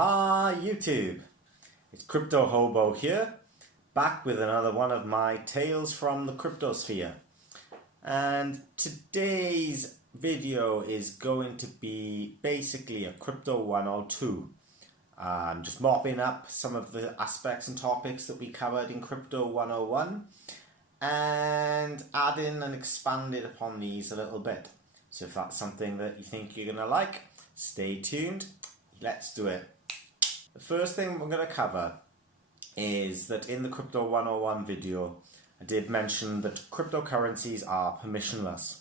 Aha YouTube! It's Crypto Hobo here, back with another one of my tales from the cryptosphere. And today's video is going to be basically a Crypto 102. I'm just mopping up some of the aspects and topics that we covered in Crypto 101 and adding and expanding upon these a little bit. So if that's something that you think you're going to like, stay tuned. Let's do it. The first thing we're going to cover is that in the Crypto 101 video, I did mention that cryptocurrencies are permissionless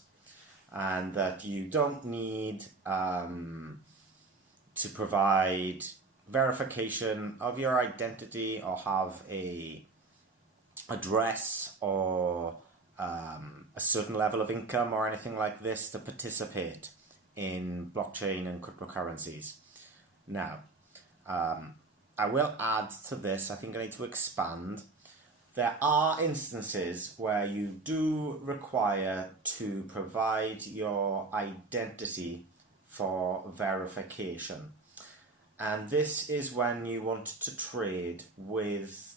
and that you don't need to provide verification of your identity or have a address or a certain level of income or anything like this to participate in blockchain and cryptocurrencies. Now, I will add to this, I think I need to expand. There are instances where you do require to provide your identity for verification. And this is when you want to trade with,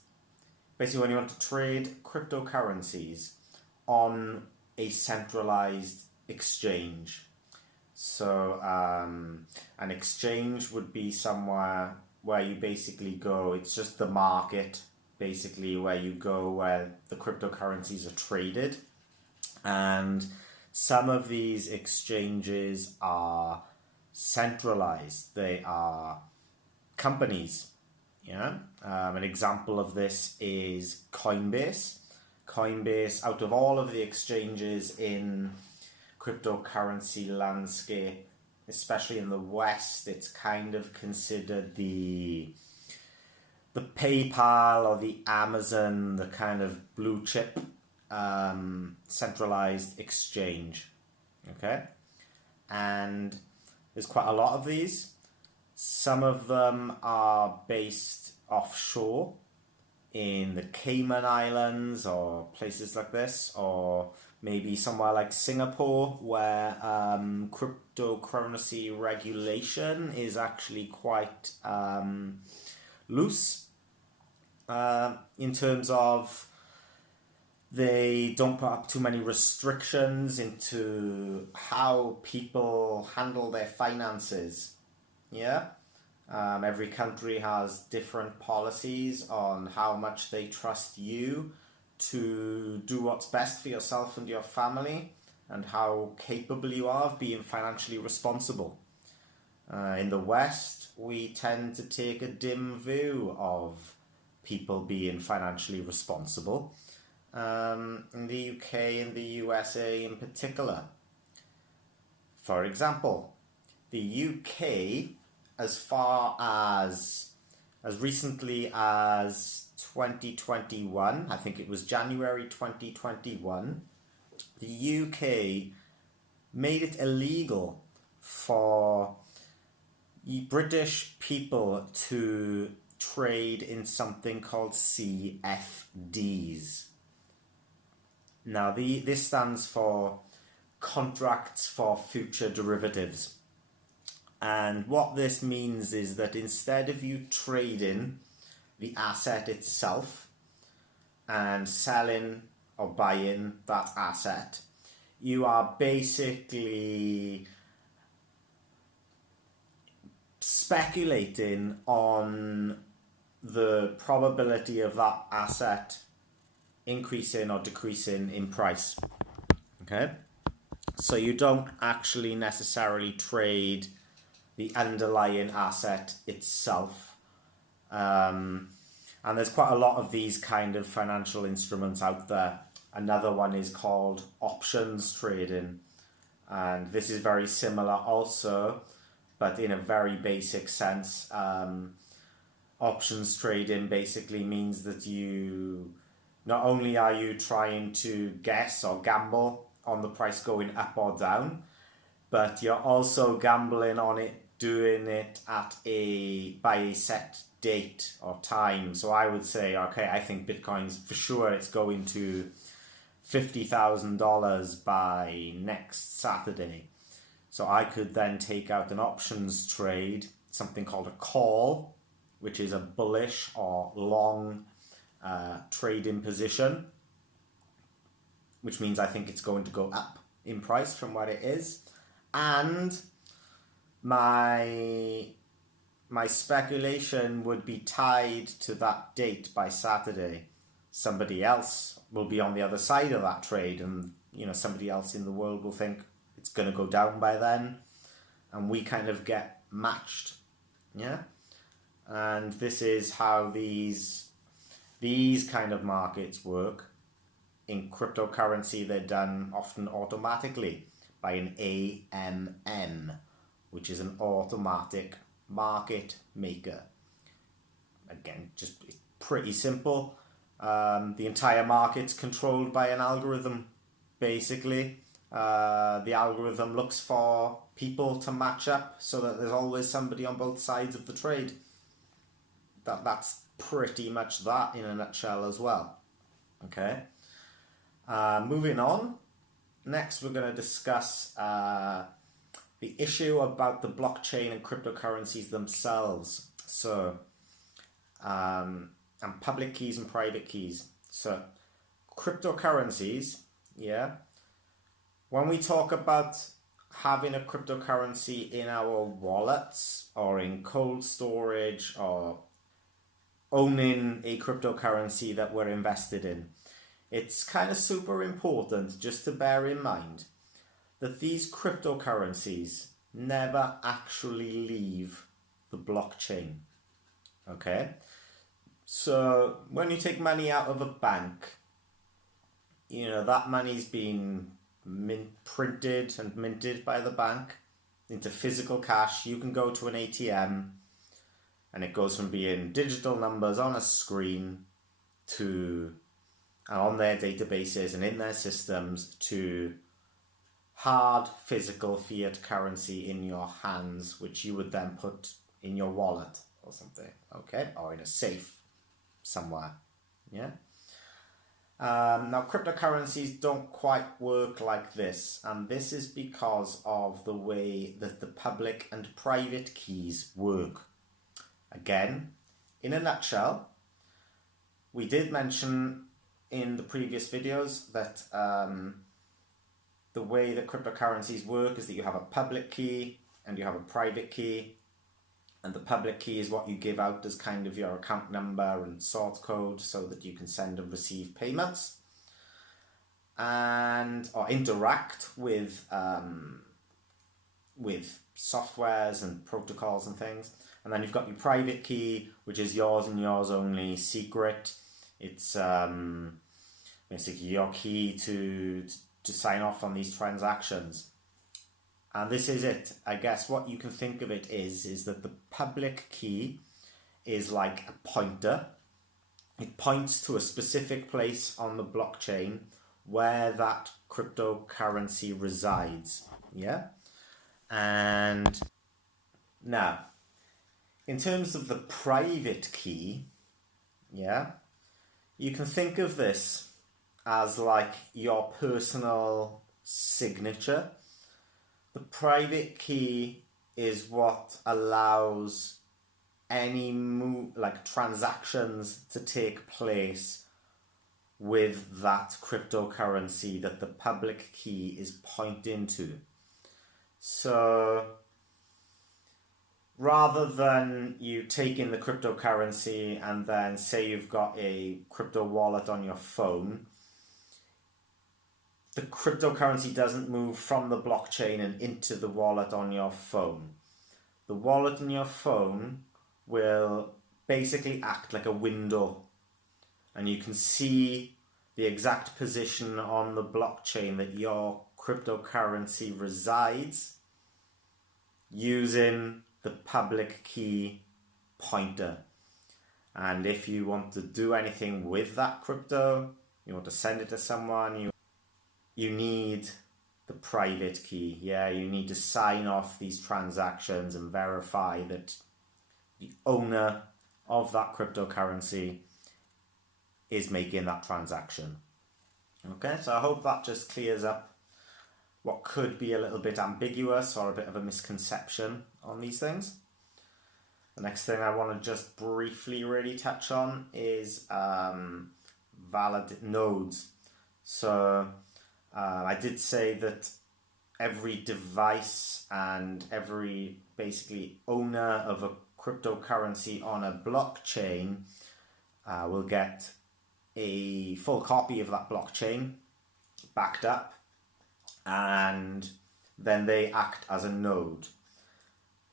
basically when you want to trade cryptocurrencies on a centralized exchange. So an exchange would be somewhere where you basically go, it's just the market basically where you go where the cryptocurrencies are traded. And some of these exchanges are centralized. They are companies. Yeah. An example of this is Coinbase. Coinbase, out of all of the exchanges in cryptocurrency landscape, especially in the West, it's kind of considered the PayPal or the Amazon, the kind of blue chip centralized exchange. Okay, and there's quite a lot of these. Some of them are based offshore in the Cayman Islands or places like this, or maybe somewhere like Singapore where cryptocurrency regulation is actually quite loose in terms of they don't put up too many restrictions into how people handle their finances. Yeah. Every country has different policies on how much they trust you to do what's best for yourself and your family, and how capable you are of being financially responsible. In the West, we tend to take a dim view of people being financially responsible. In the UK and the USA in particular. For example, the UK, as far as recently as 2021, I think it was January 2021, the UK made it illegal for British people to trade in something called CFDs. Now, this stands for Contracts for Future Derivatives. And what this means is that instead of you trading the asset itself and selling or buying that asset, you are basically speculating on the probability of that asset increasing or decreasing in price. Okay? So you don't actually necessarily trade the underlying asset itself. And there's quite a lot of these kind of financial instruments out there. Another one is called options trading. And this is very similar also, but in a very basic sense. Options trading basically means that you, not only are you trying to guess or gamble on the price going up or down, but you're also gambling on it, doing it by a set date or time. So I would say, okay, I think Bitcoin's for sure it's going to $50,000 by next Saturday. So I could then take out an options trade, something called a call, which is a bullish or long trading position, which means I think it's going to go up in price from what it is. And my speculation would be tied to that date by Saturday. Somebody else will be on the other side of that trade, and somebody else in the world will think it's going to go down by then, and we kind of get matched. Yeah, and this is how these kind of markets work. In cryptocurrency, they're done often automatically by an AMM, which is an automatic market maker. Again, just pretty simple. The entire market's controlled by an algorithm, basically. The algorithm looks for people to match up so that there's always somebody on both sides of the trade. That's pretty much that in a nutshell as well. Okay. Moving on. Next, we're going to discuss the issue about the blockchain and cryptocurrencies themselves. So, and public keys and private keys. So, cryptocurrencies, yeah. When we talk about having a cryptocurrency in our wallets or in cold storage or owning a cryptocurrency that we're invested in, it's kind of super important just to bear in mind that these cryptocurrencies never actually leave the blockchain. Okay? So when you take money out of a bank, that money's been printed and minted by the bank into physical cash. You can go to an ATM and it goes from being digital numbers on a screen to, and on their databases and in their systems, to hard physical fiat currency in your hands, which you would then put in your wallet or something, okay, or in a safe somewhere. Yeah. Now, cryptocurrencies don't quite work like this, and this is because of the way that the public and private keys work. Again, in a nutshell, we did mention in the previous videos that the way that cryptocurrencies work is that you have a public key and you have a private key, and the public key is what you give out as kind of your account number and sort code so that you can send and receive payments and or interact with softwares and protocols and things. And then you've got your private key, which is yours and yours only, secret. It's basically your key to sign off on these transactions. And this is it. I guess what you can think of it is that the public key is like a pointer. It points to a specific place on the blockchain where that cryptocurrency resides. Yeah? And now, in terms of the private key, yeah, you can think of this as like your personal signature. The private key is what allows any transactions to take place with that cryptocurrency that the public key is pointing to. So rather than you taking the cryptocurrency and then say you've got a crypto wallet on your phone, the cryptocurrency doesn't move from the blockchain and into the wallet on your phone. The wallet on your phone will basically act like a window, and you can see the exact position on the blockchain that your cryptocurrency resides using the public key pointer. And if you want to do anything with that crypto, you want to send it to someone, you need the private key. Yeah, you need to sign off these transactions and verify that the owner of that cryptocurrency is making that transaction. Okay, so I hope that just clears up what could be a little bit ambiguous or a bit of a misconception on these things. The next thing I want to just briefly really touch on is valid nodes. So I did say that every device and every basically owner of a cryptocurrency on a blockchain will get a full copy of that blockchain backed up, and then they act as a node.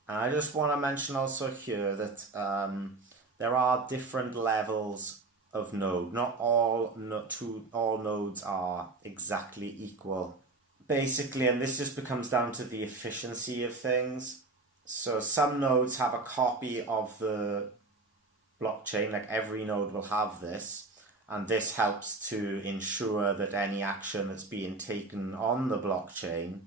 And I just want to mention also here that there are different levels of node. Not all nodes are exactly equal. Basically, and this just becomes down to the efficiency of things. So some nodes have a copy of the blockchain, like every node will have this, and this helps to ensure that any action that's being taken on the blockchain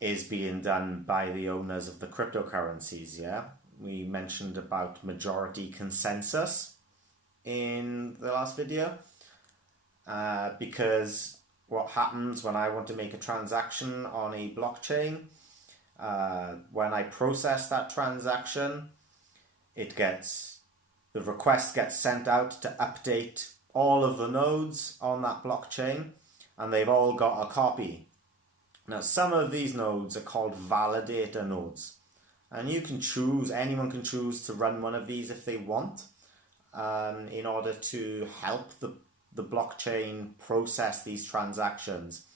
is being done by the owners of the cryptocurrencies, yeah? We mentioned about majority consensus in the last video, because what happens when I want to make a transaction on a blockchain, when I process that transaction, the request gets sent out to update all of the nodes on that blockchain, and they've all got a copy. Now, some of these nodes are called validator nodes, and anyone can choose to run one of these if they want, in order to help the blockchain process these transactions.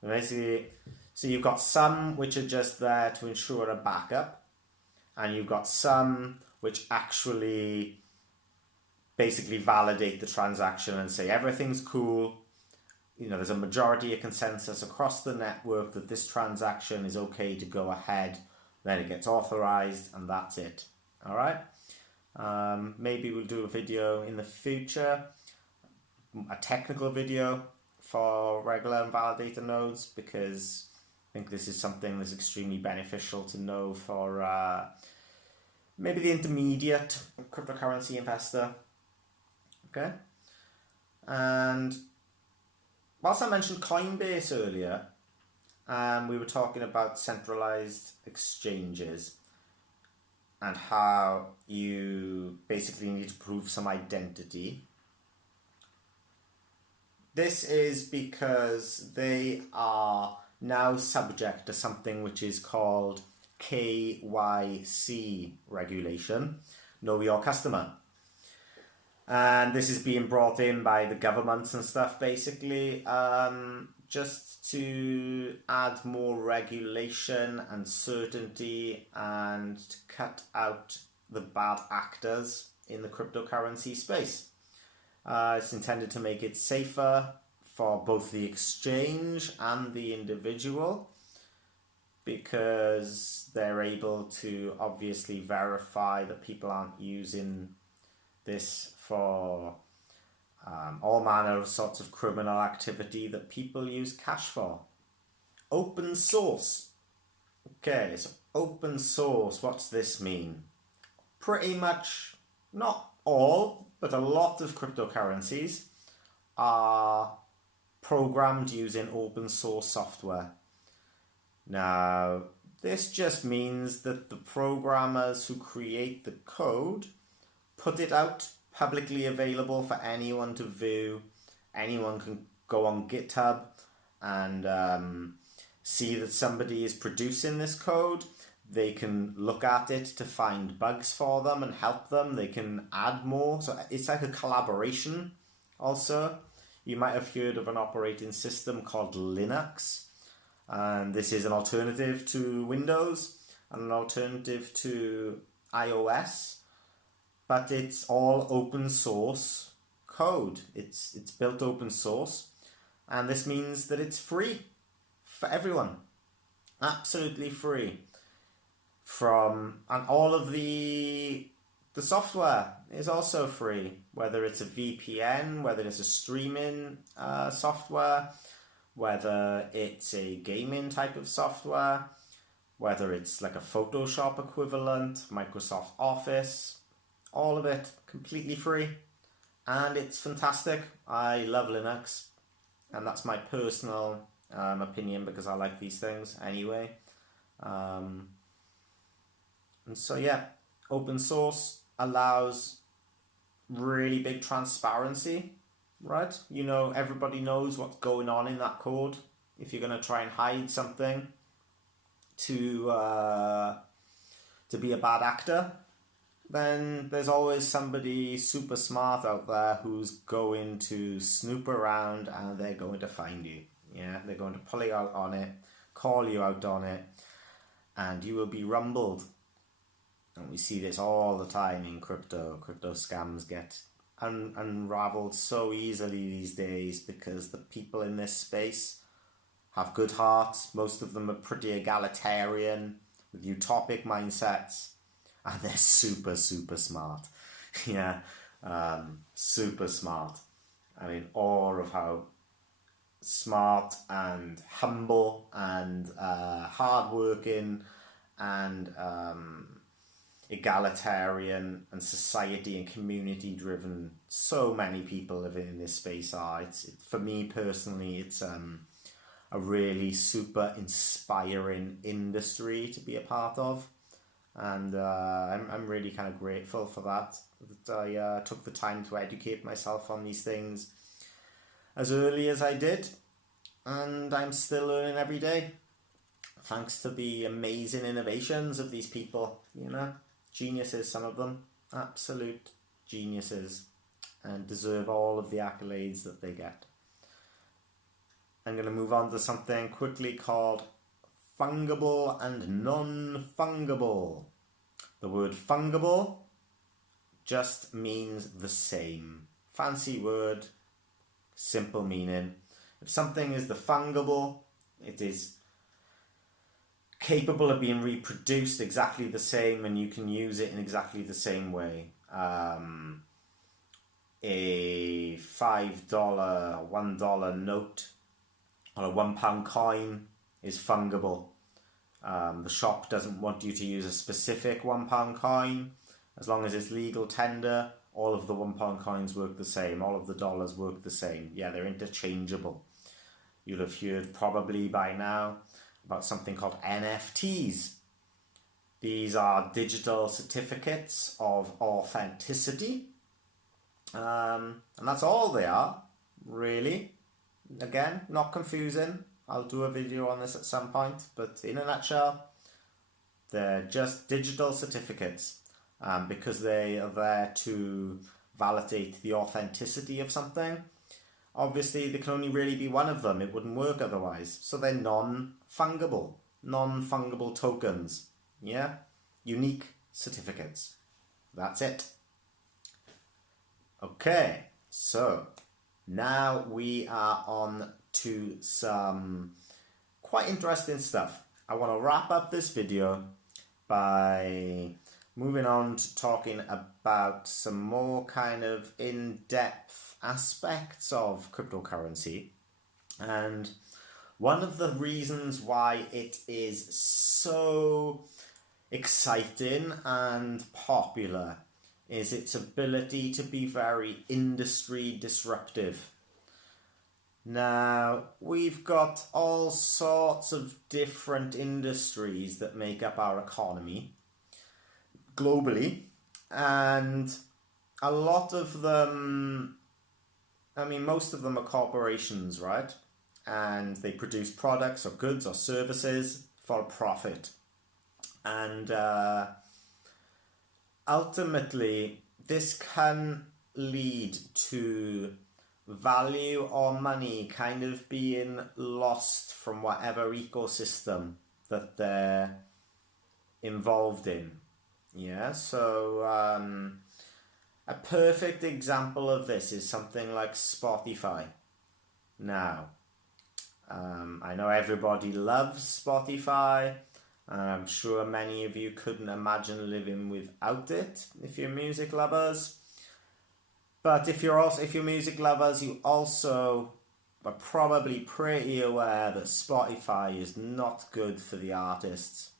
And basically, so you've got some which are just there to ensure a backup, and you've got some which actually basically validate the transaction and say everything's cool. There's a majority of consensus across the network that this transaction is okay to go ahead. Then it gets authorized, and that's it. All right. Maybe we'll do a video in the future, a technical video for regular and validator nodes, because I think this is something that's extremely beneficial to know for maybe the intermediate cryptocurrency investor. Okay. And whilst I mentioned Coinbase earlier, we were talking about centralized exchanges and how you basically need to prove some identity. This is because they are now subject to something which is called KYC regulation, Know Your Customer. And this is being brought in by the governments and stuff, basically, just to add more regulation and certainty and to cut out the bad actors in the cryptocurrency space. It's intended to make it safer for both the exchange and the individual, because they're able to obviously verify that people aren't using this for all manner of sorts of criminal activity that people use cash for. Open source. Okay, so open source, what's this mean? Pretty much, not all, but a lot of cryptocurrencies are programmed using open source software. Now, this just means that the programmers who create the code put it out publicly available for anyone to view. Anyone can go on GitHub and see that somebody is producing this code. They can look at it to find bugs for them and help them. They can add more. So it's like a collaboration also. You might have heard of an operating system called Linux. And this is an alternative to Windows and an alternative to iOS. But it's all open source code. It's built open source. And this means that it's free for everyone. Absolutely free. And all of the software is also free, whether it's a VPN, whether it's a streaming software, whether it's a gaming type of software, whether it's like a Photoshop equivalent, Microsoft Office, all of it completely free, and it's fantastic. I love Linux, and that's my personal opinion, because I like these things anyway. And so yeah, open source allows really big transparency, right? You know, everybody knows what's going on in that code. If you're going to try and hide something to be a bad actor, then there's always somebody super smart out there who's going to snoop around and they're going to find you. Yeah, they're going to pull you out on it, call you out on it, and you will be rumbled. And we see this all the time in crypto. Crypto scams get unraveled so easily these days because the people in this space have good hearts. Most of them are pretty egalitarian with utopic mindsets. And they're super, super smart. Yeah, super smart. I'm in awe of how smart and humble and hardworking and egalitarian and society and community driven so many people living in this space are. For me personally, it's a really super inspiring industry to be a part of. And I'm really kind of grateful for that I took the time to educate myself on these things as early as I did, and I'm still learning every day thanks to the amazing innovations of these people. You know, geniuses, some of them, absolute geniuses, and deserve all of the accolades that they get. I'm going to move on to something quickly called fungible and non-fungible. The word fungible just means the same. Fancy word, simple meaning. If something is the fungible, it is capable of being reproduced exactly the same and you can use it in exactly the same way. A $5, $1 note or a £1 coin is fungible. The shop doesn't want you to use a specific £1 coin. As long as it's legal tender, all of the £1 coins work the same. All of the dollars work the same. Yeah, they're interchangeable. You'll have heard probably by now about something called NFTs. These are digital certificates of authenticity. And that's all they are, really. Again, not confusing. I'll do a video on this at some point, but in a nutshell, they're just digital certificates because they are there to validate the authenticity of something. Obviously, there can only really be one of them. It wouldn't work otherwise. So they're non-fungible tokens. Yeah? Unique certificates. That's it. Okay, so now we are on to some quite interesting stuff. I want to wrap up this video by moving on to talking about some more kind of in-depth aspects of cryptocurrency. And one of the reasons why it is so exciting and popular is its ability to be very industry disruptive. Now, we've got all sorts of different industries that make up our economy globally, and a lot of them, I mean, most of them are corporations, right? And they produce products or goods or services for profit. And ultimately, this can lead to value or money kind of being lost from whatever ecosystem that they're involved in. Yeah, so a perfect example of this is something like Spotify. Now, I know everybody loves Spotify. I'm sure many of you couldn't imagine living without it if you're music lovers. But if you're music lovers, you also are probably pretty aware that Spotify is not good for the artists.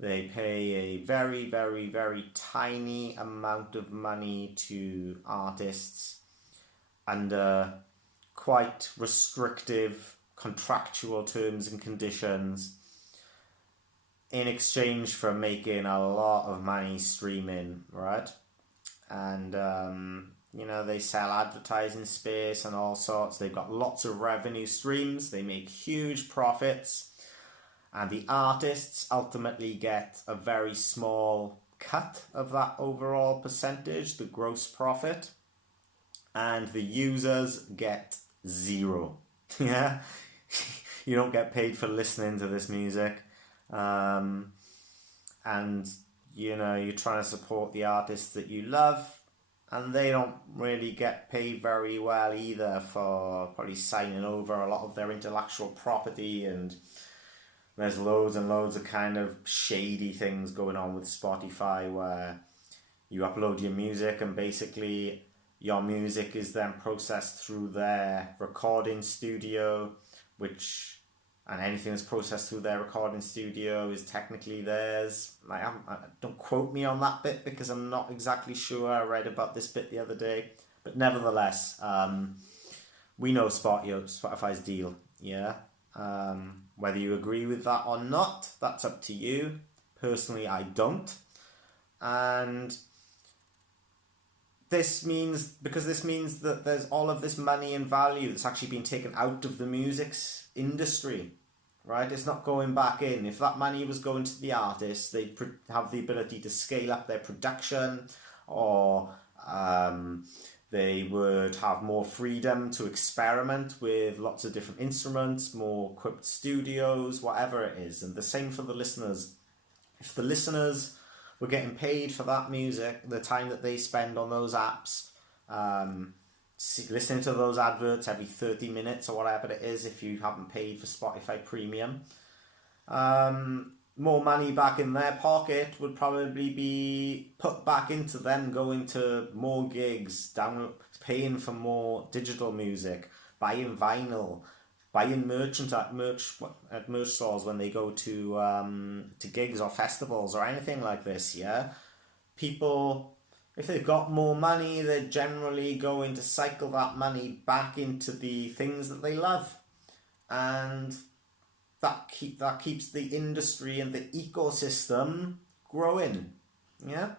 They pay a very, very, very tiny amount of money to artists under quite restrictive contractual terms and conditions. in exchange for making a lot of money streaming, right? And they sell advertising space and all sorts. They've got lots of revenue streams. They make huge profits, and the artists ultimately get a very small cut of that overall percentage, the gross profit, and the users get zero. Yeah, you don't get paid for listening to this music, and you're trying to support the artists that you love, and they don't really get paid very well either for probably signing over a lot of their intellectual property. And there's loads and loads of kind of shady things going on with Spotify, where you upload your music and basically your music is then processed through their recording studio, and anything that's processed through their recording studio is technically theirs. Don't quote me on that bit because I'm not exactly sure. I read about this bit the other day. But nevertheless, we know Spotify's deal, yeah? Whether you agree with that or not, that's up to you. Personally, I don't. And this means that there's all of this money and value that's actually been taken out of the music industry, right? It's not going back in. If that money was going to the artists, they'd have the ability to scale up their production, or they would have more freedom to experiment with lots of different instruments, more equipped studios, whatever it is. And the same for the listeners. If the listeners were getting paid for that music, the time that they spend on those apps, listening to those adverts every 30 minutes or whatever it is, if you haven't paid for Spotify Premium, more money back in their pocket would probably be put back into them going to more gigs, paying for more digital music, buying vinyl, buying merch at merch stores when they go to gigs or festivals or anything like this. Yeah, people, if they've got more money, they're generally going to cycle that money back into the things that they love, and that keeps the industry and the ecosystem growing. Yeah,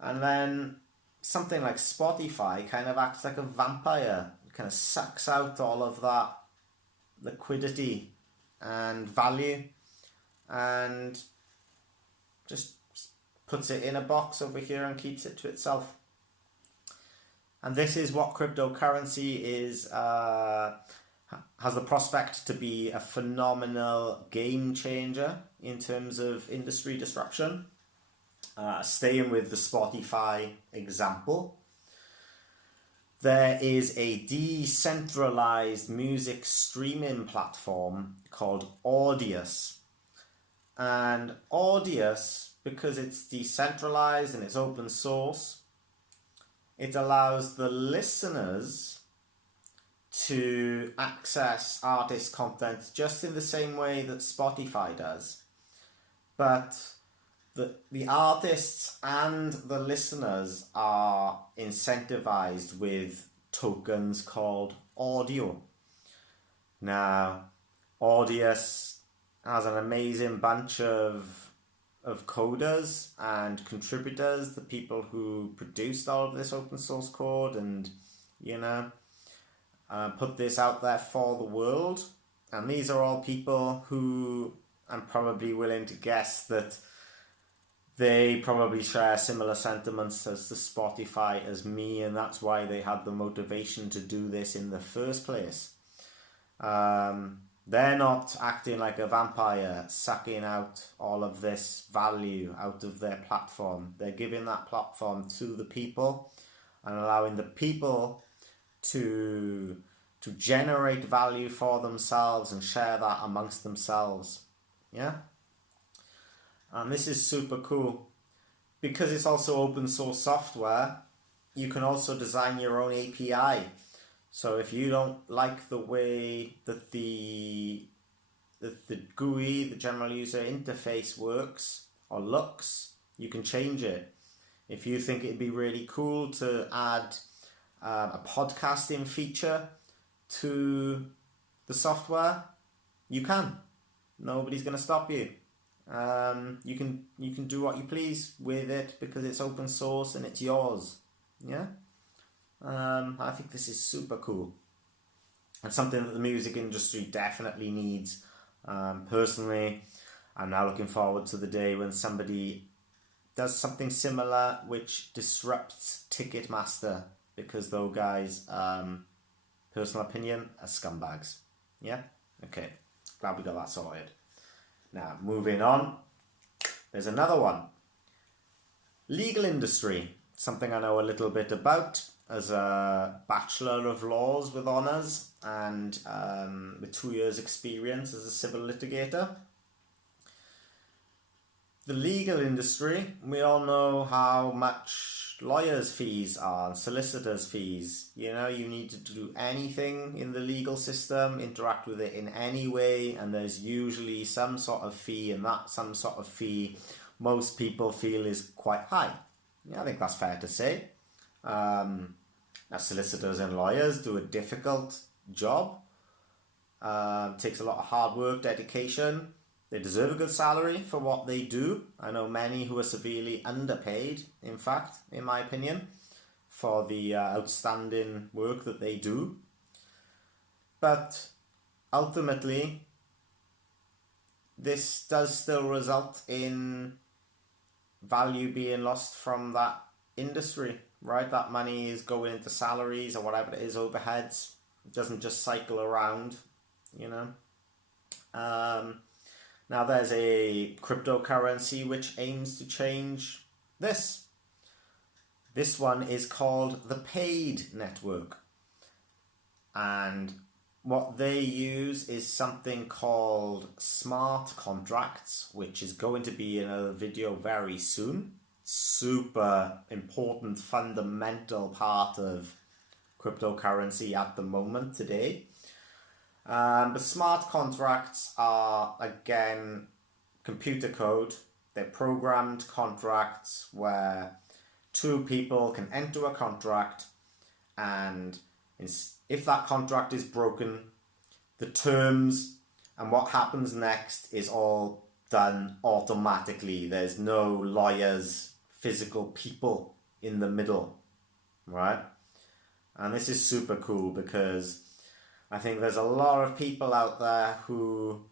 and then something like Spotify kind of acts like a vampire. It kind of sucks out all of that liquidity and value and just puts it in a box over here and keeps it to itself. And this is what cryptocurrency is, has the prospect to be a phenomenal game changer in terms of industry disruption. Staying with the Spotify example, there is a decentralized music streaming platform called Audius. And Audius, because it's decentralized and it's open source, it allows the listeners to access artist content just in the same way that Spotify does. But the artists and the listeners are incentivized with tokens called audio. Now, Audius has an amazing bunch of coders and contributors, the people who produced all of this open source code and, put this out there for the world. And these are all people who I'm probably willing to guess that they probably share similar sentiments as the Spotify as me, and that's why they had the motivation to do this in the first place. They're not acting like a vampire, sucking out all of this value out of their platform. They're giving that platform to the people and allowing the people to generate value for themselves and share that amongst themselves. Yeah? And this is super cool. Because it's also open source software, you can also design your own API. So if you don't like the way that the GUI, the general user interface, works or looks, you can change it. If you think it'd be really cool to add a podcasting feature to the software, you can. Nobody's going to stop you. You can do what you please with it because it's open source and it's yours. Yeah. I think this is super cool. It's something that the music industry definitely needs. Personally, I'm now looking forward to the day when somebody does something similar which disrupts Ticketmaster, because those guys, personal opinion, are scumbags. Yeah? Okay. Glad we got that sorted. Now, moving on. There's another one. Legal industry. Something I know a little bit about as a Bachelor of Laws with honours and with 2 years experience as a civil litigator. The legal industry, we all know how much lawyers' fees are and solicitors' fees. You know, you need to do anything in the legal system, interact with it in any way, and there's usually some sort of fee, and that some sort of fee most people feel is quite high. Yeah, I think that's fair to say. Now, solicitors and lawyers do a difficult job. Takes a lot of hard work, dedication. They deserve a good salary for what they do. I know many who are severely underpaid, in fact, in my opinion, for the outstanding work that they do. But ultimately, this does still result in value being lost from that industry, right? That money is going into salaries or whatever it is, overheads. It doesn't just cycle around, you know. Now there's a cryptocurrency which aims to change this. This one is called the Paid Network. And what they use is something called smart contracts, which is going to be in a video very soon. Super important, fundamental part of cryptocurrency at the moment today. But smart contracts are, again, computer code. They're programmed contracts where two people can enter a contract, and if that contract is broken, the terms and what happens next is all done automatically. There's no lawyers, physical people in the middle, right? And this is super cool because I think there's a lot of people out there who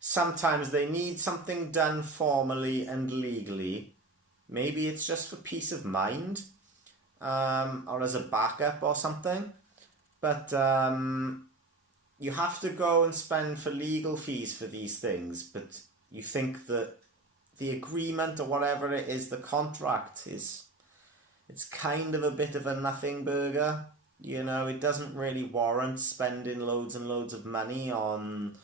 sometimes they need something done formally and legally. Maybe it's just for peace of mind, or as a backup or something. But you have to go and spend for legal fees for these things. But you think that the agreement or whatever it is, the contract it's kind of a bit of a nothing burger. You know, it doesn't really warrant spending loads and loads of money on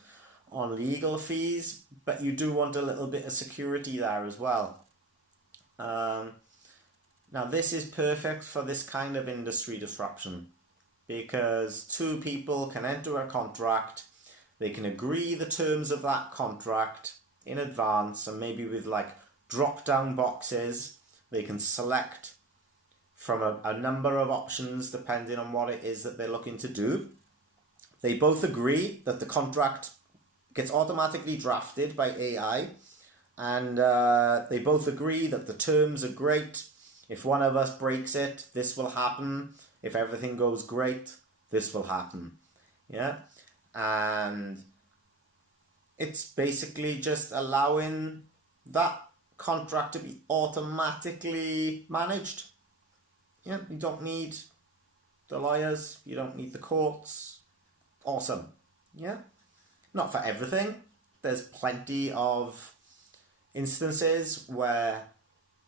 legal fees, but you do want a little bit of security there as well. Now, this is perfect for this kind of industry disruption because two people can enter a contract, they can agree the terms of that contract in advance, and maybe with like drop-down boxes, they can select from a number of options depending on what it is that they're looking to do. They both agree that the contract gets automatically drafted by AI, and they both agree that the terms are great. If one of us breaks it, this will happen. If everything goes great, this will happen. Yeah? And it's basically just allowing that contract to be automatically managed. Yeah, you don't need the lawyers, you don't need the courts. Awesome. Yeah? Not for everything. There's plenty of instances where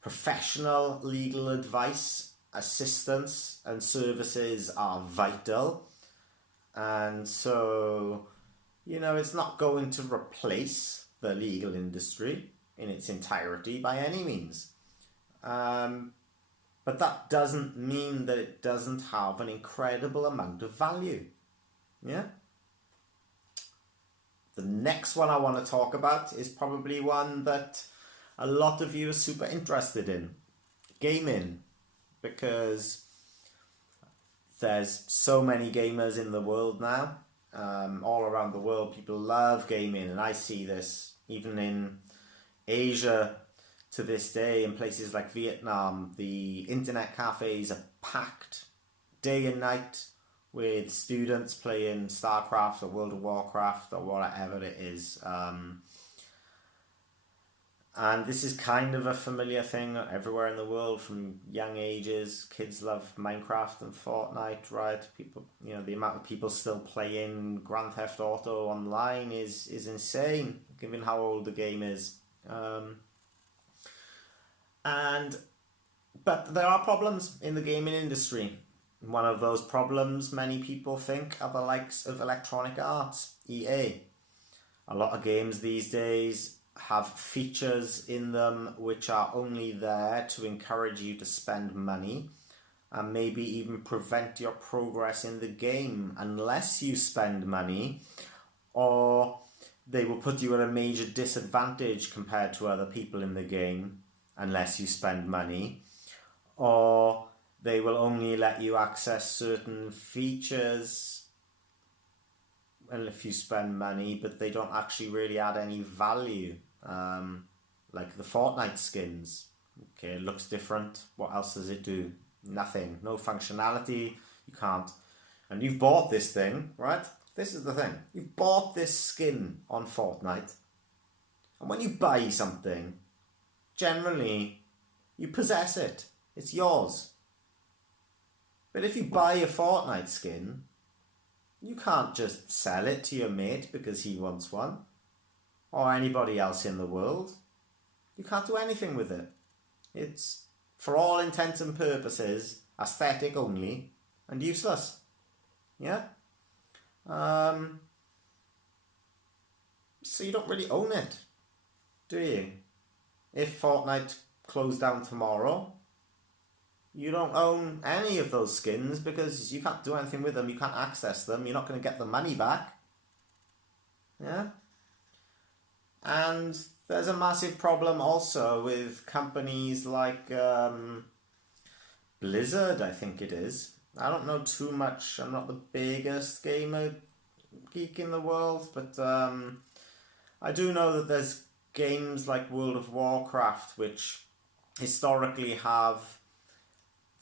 professional legal advice, assistance, and services are vital. And so, you know, it's not going to replace the legal industry in its entirety by any means. But that doesn't mean that it doesn't have an incredible amount of value. Yeah? The next one I want to talk about is probably one that a lot of you are super interested in. Gaming. Because there's so many gamers in the world now. All around the world, people love gaming. And I see this, even in Asia to this day, in places like Vietnam, the internet cafes are packed day and night with students playing StarCraft or World of Warcraft or whatever it is. And this is kind of a familiar thing everywhere in the world from young ages. Kids love Minecraft and Fortnite, right? People, the amount of people still playing Grand Theft Auto online is insane, given how old the game is. But there are problems in the gaming industry. One of those problems many people think are the likes of Electronic Arts, EA. A lot of games these days have features in them which are only there to encourage you to spend money and maybe even prevent your progress in the game unless you spend money, or they will put you at a major disadvantage compared to other people in the game unless you spend money, or they will only let you access certain features and if you spend money, but they don't actually really add any value. Like the Fortnite skins. Okay, it looks different. What else does it do? Nothing. No functionality. You can't. And you've bought this thing, right? This is the thing. You've bought this skin on Fortnite. And when you buy something, generally, you possess it. It's yours. But if you buy a Fortnite skin, you can't just sell it to your mate because he wants one, or anybody else in the world. You can't do anything with it. It's, for all intents and purposes, aesthetic only and useless. Yeah? So you don't really own it, do you? If Fortnite closed down tomorrow, you don't own any of those skins because you can't do anything with them, you can't access them, you're not going to get the money back. Yeah? And there's a massive problem also with companies like Blizzard, I think it is. I don't know too much, I'm not the biggest gamer geek in the world, but I do know that there's games like World of Warcraft which historically have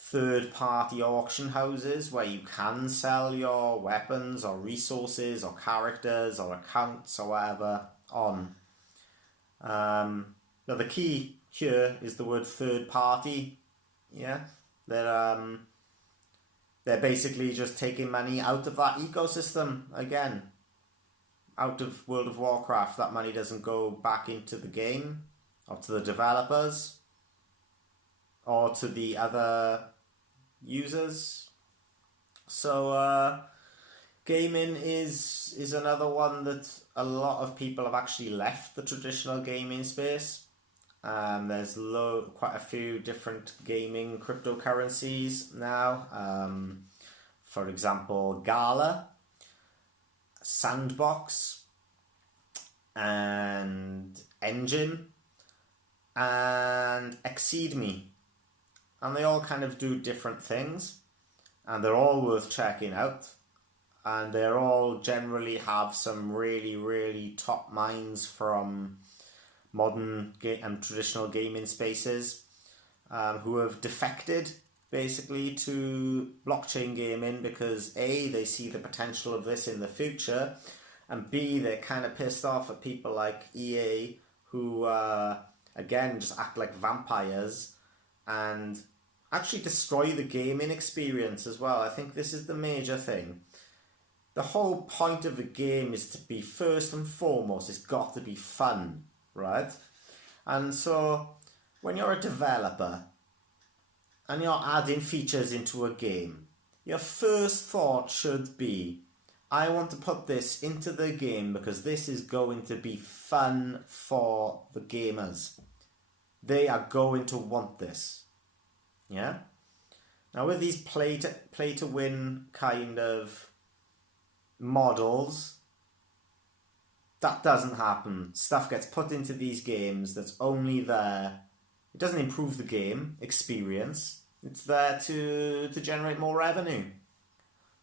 third-party auction houses where you can sell your weapons or resources or characters or accounts or whatever on. Now the key here is the word third-party. Yeah, they're basically just taking money out of that ecosystem again. Out of World of Warcraft, that money doesn't go back into the game or to the developers or to the other users. So gaming is another one that a lot of people have actually left the traditional gaming space. There's quite a few different gaming cryptocurrencies now. For example, GALA, Sandbox, and Enjin, and ExceedMe. And they all kind of do different things, and they're all worth checking out, and they all generally have some really, really top minds from modern and traditional gaming spaces who have defected basically to blockchain gaming because A, they see the potential of this in the future, and B, they're kind of pissed off at people like EA who again just act like vampires and actually destroy the gaming experience as well. I think this is the major thing. The whole point of a game is to be, first and foremost, it's got to be fun, right? And so when you're a developer and you're adding features into a game, your first thought should be, I want to put this into the game because this is going to be fun for the gamers. They are going to want this. Yeah? Now with these play to win kind of models, that doesn't happen. Stuff gets put into these games that's only there. It doesn't improve the game experience. It's there to generate more revenue.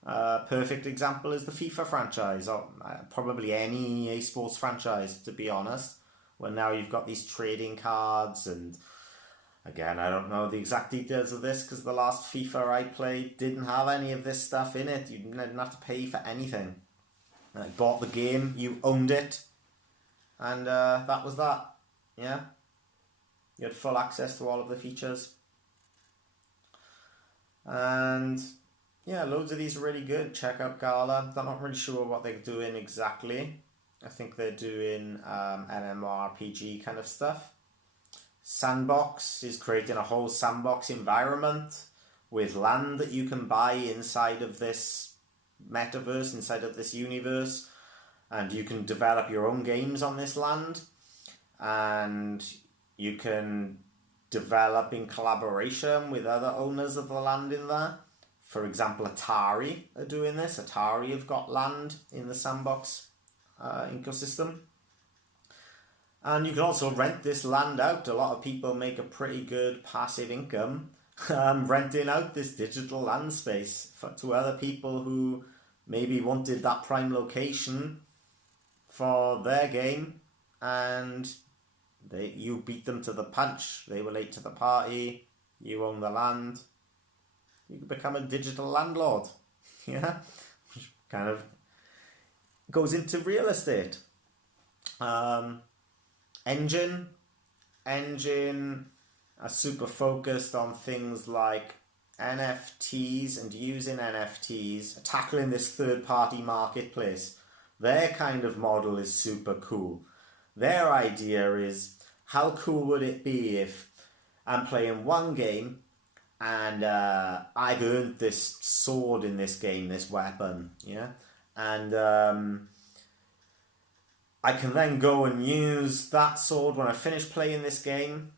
Perfect example is the FIFA franchise, or probably any EA Sports franchise, to be honest. where now you've got these trading cards. And again, I don't know the exact details of this because the last FIFA I played didn't have any of this stuff in it. You didn't have to pay for anything. I bought the game, you owned it, and that was that. Yeah, you had full access to all of the features. And yeah, loads of these are really good. Check out GALA. I'm not really sure what they're doing exactly. I think they're doing MMORPG kind of stuff. Sandbox is creating a whole sandbox environment with land that you can buy inside of this metaverse, inside of this universe, and you can develop your own games on this land, and you can develop in collaboration with other owners of the land in there. For example, Atari are doing this. Atari have got land in the Sandbox ecosystem. And you can also rent this land out. A lot of people make a pretty good passive income renting out this digital land space to other people who maybe wanted that prime location for their game, and you beat them to the punch. They were late to the party. You own the land. You can become a digital landlord. Yeah, which kind of goes into real estate. Enjin are super focused on things like NFTs and using NFTs, tackling this third-party marketplace. Their kind of model is super cool. Their idea is, how cool would it be if I'm playing one game and I've earned this sword in this game, this weapon, yeah? And I can then go and use that sword when I finish playing this game.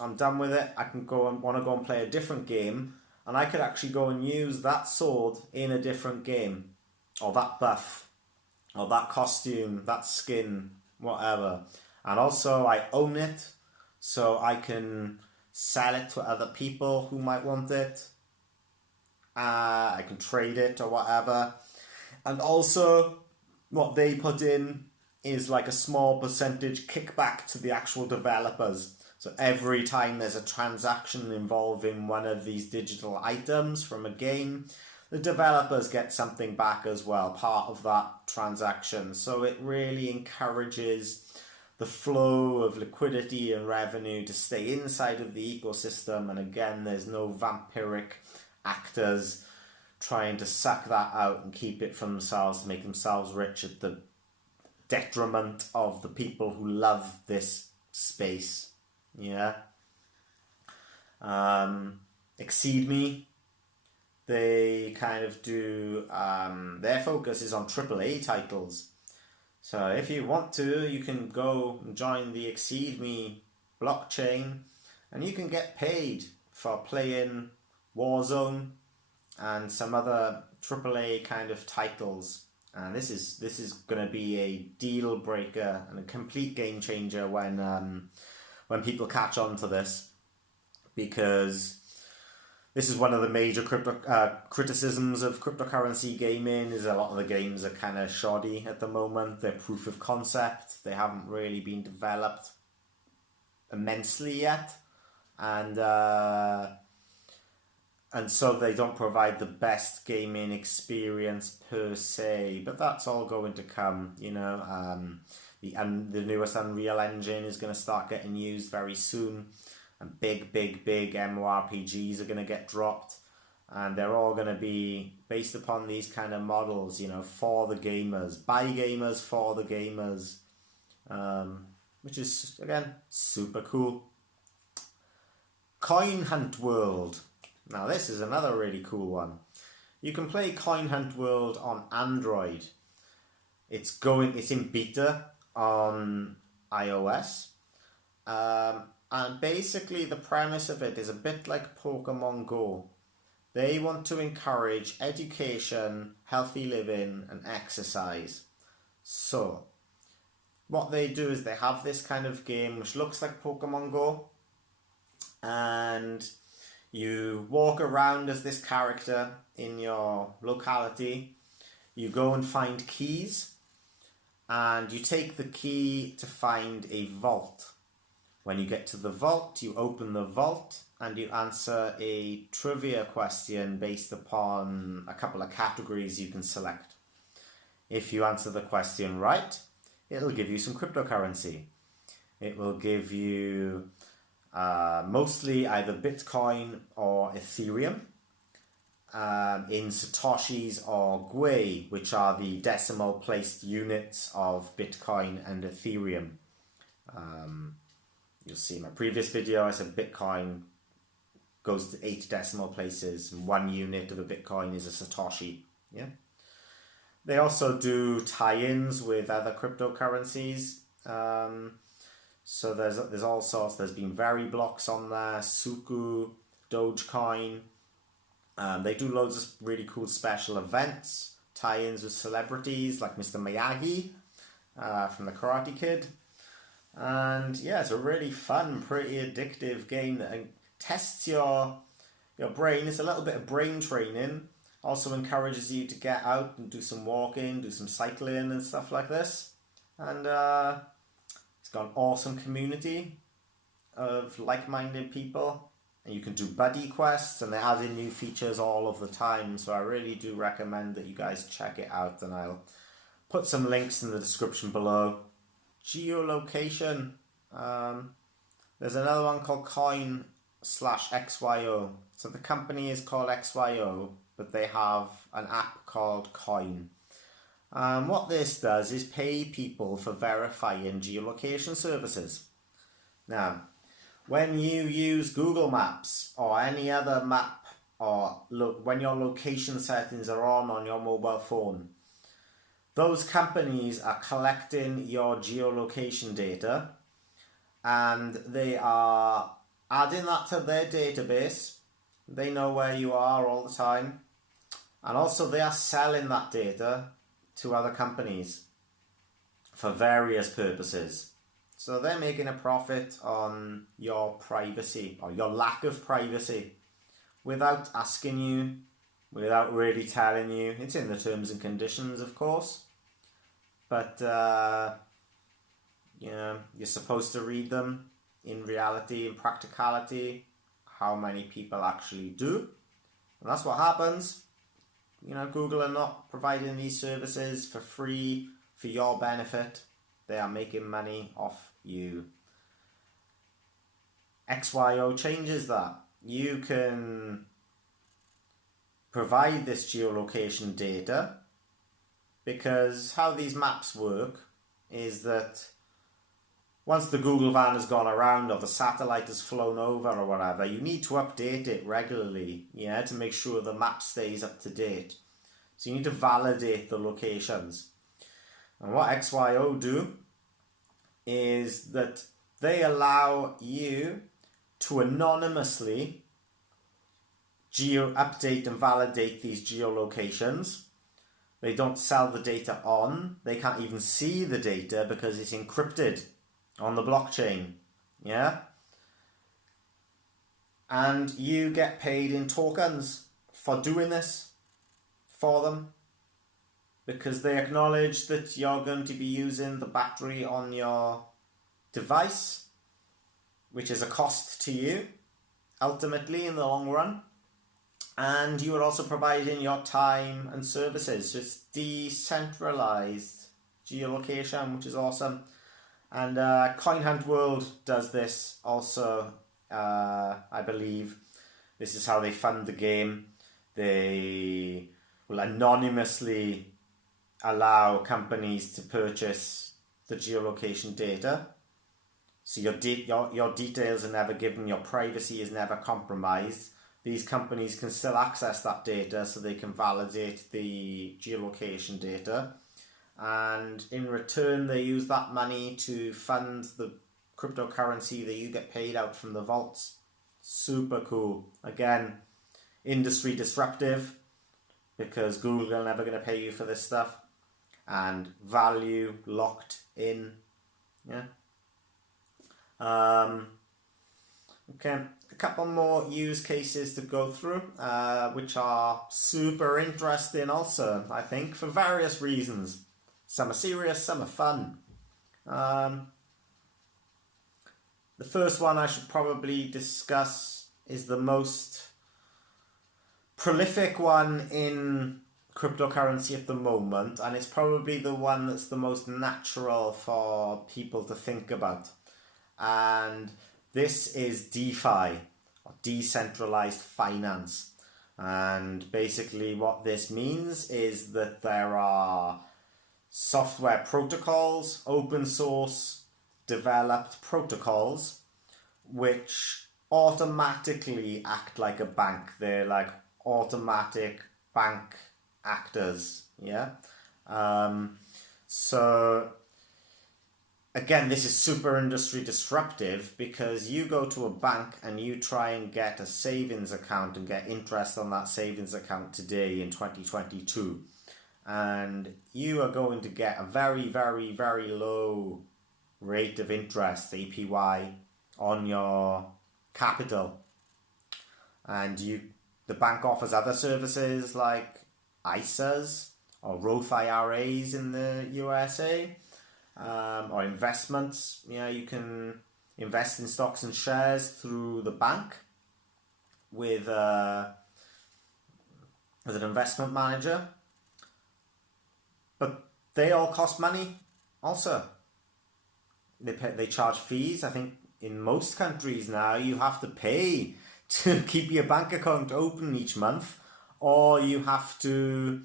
I'm done with it. I can want to go and play a different game, and I could actually go and use that sword in a different game, or that buff, or that costume, that skin, whatever. And also I own it, so I can sell it to other people who might want it. I can trade it or whatever. And also what they put in is like a small percentage kickback to the actual developers. So every time there's a transaction involving one of these digital items from a game, the developers get something back as well, part of that transaction. So it really encourages the flow of liquidity and revenue to stay inside of the ecosystem. And again, there's no vampiric actors trying to suck that out and keep it for themselves, to make themselves rich at the detriment of the people who love this space. Yeah. ExceedMe, they kind of do, their focus is on AAA titles. So if you want to, you can go and join the ExceedMe blockchain, and you can get paid for playing Warzone and some other AAA kind of titles. And this is going to be a deal breaker and a complete game changer when people catch on to this, because this is one of the major criticisms of cryptocurrency gaming, is a lot of the games are kind of shoddy at the moment. They're proof of concept. They haven't really been developed immensely yet. And so they don't provide the best gaming experience per se. But that's all going to come, you know. The newest Unreal Engine is going to start getting used very soon, and big MMORPGs are going to get dropped, and they're all going to be based upon these kind of models, you know, for the gamers, by gamers, for the gamers, which is, again, super cool. Coin Hunt World. Now this is another really cool one. You can play Coin Hunt World on Android. It's in beta on iOS, and basically the premise of it is a bit like Pokemon Go. They want to encourage education, healthy living, and exercise. So what they do is they have this kind of game which looks like Pokemon Go, and you walk around as this character in your locality. You go and find keys, and you take the key to find a vault. When you get to the vault, you open the vault and you answer a trivia question based upon a couple of categories you can select. If you answer the question right, it'll give you some cryptocurrency. It will give you mostly either Bitcoin or Ethereum, in Satoshis or Gwei, which are the decimal placed units of Bitcoin and Ethereum. You'll see in my previous video I said Bitcoin goes to 8 decimal places, and 1 unit of a Bitcoin is a Satoshi. Yeah. They also do tie-ins with other cryptocurrencies. So there's all sorts. There's been Variblocks on there, Suku, Dogecoin. They do loads of really cool special events, tie-ins with celebrities like Mr. Miyagi from the Karate Kid. And yeah, it's a really fun, pretty addictive game that tests your brain. It's a little bit of brain training. Also encourages you to get out and do some walking, do some cycling and stuff like this. And it's got an awesome community of like-minded people. And you can do buddy quests, and they're adding new features all of the time. So I really do recommend that you guys check it out, and I'll put some links in the description below. Geolocation. There's another one called Coin/XYO. So the company is called XYO, but they have an app called Coin. What this does is pay people for verifying geolocation services. Now, when you use Google Maps or any other map, or when your location settings are on your mobile phone, those companies are collecting your geolocation data and they are adding that to their database. They know where you are all the time. And also they are selling that data to other companies for various purposes. So they're making a profit on your privacy or your lack of privacy without asking you, without really telling you. It's in the terms and conditions, of course. But, you're supposed to read them. In reality, in practicality, how many people actually do. And that's what happens. Google are not providing these services for free for your benefit. They are making money off you. XYO changes that. You can provide this geolocation data, because how these maps work is that once the Google van has gone around or the satellite has flown over or whatever, you need to update it regularly, to make sure the map stays up to date. So you need to validate the locations. And what XYO do is that they allow you to anonymously update and validate these geolocations. They don't sell the data on. They can't even see the data because it's encrypted on the blockchain. Yeah? And you get paid in tokens for doing this for them, because they acknowledge that you're going to be using the battery on your device, which is a cost to you, ultimately, in the long run. And you are also providing your time and services. So it's decentralized geolocation, which is awesome. And Coin Hunt World does this also, I believe. This is how they fund the game. They will anonymously allow companies to purchase the geolocation data. So your details are never given, your privacy is never compromised. These companies can still access that data so they can validate the geolocation data. And in return, they use that money to fund the cryptocurrency that you get paid out from the vaults. Super cool. Again, industry disruptive, because Google are never going to pay you for this stuff. And value locked in. Yeah. Okay, a couple more use cases to go through, which are super interesting also, I think, for various reasons. Some are serious, some are fun. The first one I should probably discuss is the most prolific one in cryptocurrency at the moment, and it's probably the one that's the most natural for people to think about. And this is DeFi, or Decentralized Finance. And basically what this means is that there are software protocols, open source developed protocols, which automatically act like a bank. They're like automatic bank actors, yeah? So again, this is super industry disruptive, because you go to a bank and you try and get a savings account and get interest on that savings account today in 2022. And you are going to get a very, very, very low rate of interest, APY, on your capital. And the bank offers other services like ISAs or Roth IRAs in the USA, or investments. You can invest in stocks and shares through the bank with an investment manager. But they all cost money also. They charge fees. I think in most countries now you have to pay to keep your bank account open each month, or you have to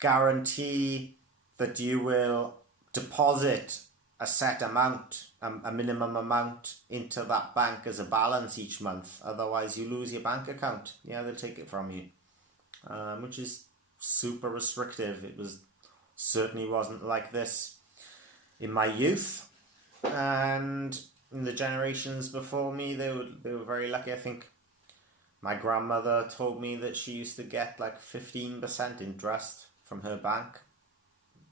guarantee that you will deposit a set amount, a minimum amount, into that bank as a balance each month. Otherwise you lose your bank account. They'll take it from you, which is super restrictive. It certainly wasn't like this in my youth, and in the generations before me, they were very lucky. I think my grandmother told me that she used to get like 15% interest from her bank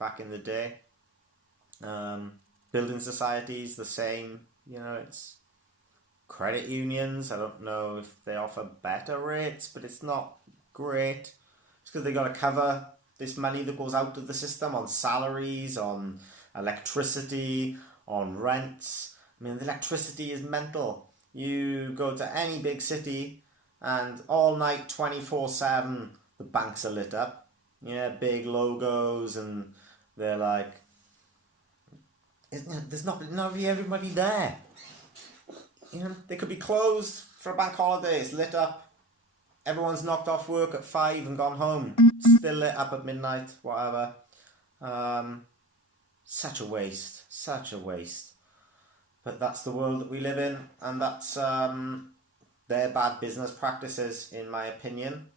back in the day. Building societies, the same. It's credit unions. I don't know if they offer better rates, but it's not great. It's because they got to cover this money that goes out of the system on salaries, on electricity, on rents. I mean, the electricity is mental. You go to any big city and all night, 24/7, the banks are lit up. Big logos, and they're like, there's not really everybody there. They could be closed for a bank holiday. It's lit up. Everyone's knocked off work at 5 and gone home. Still lit up at midnight, whatever. Such a waste. But that's the world that we live in, and that's their bad business practices, in my opinion.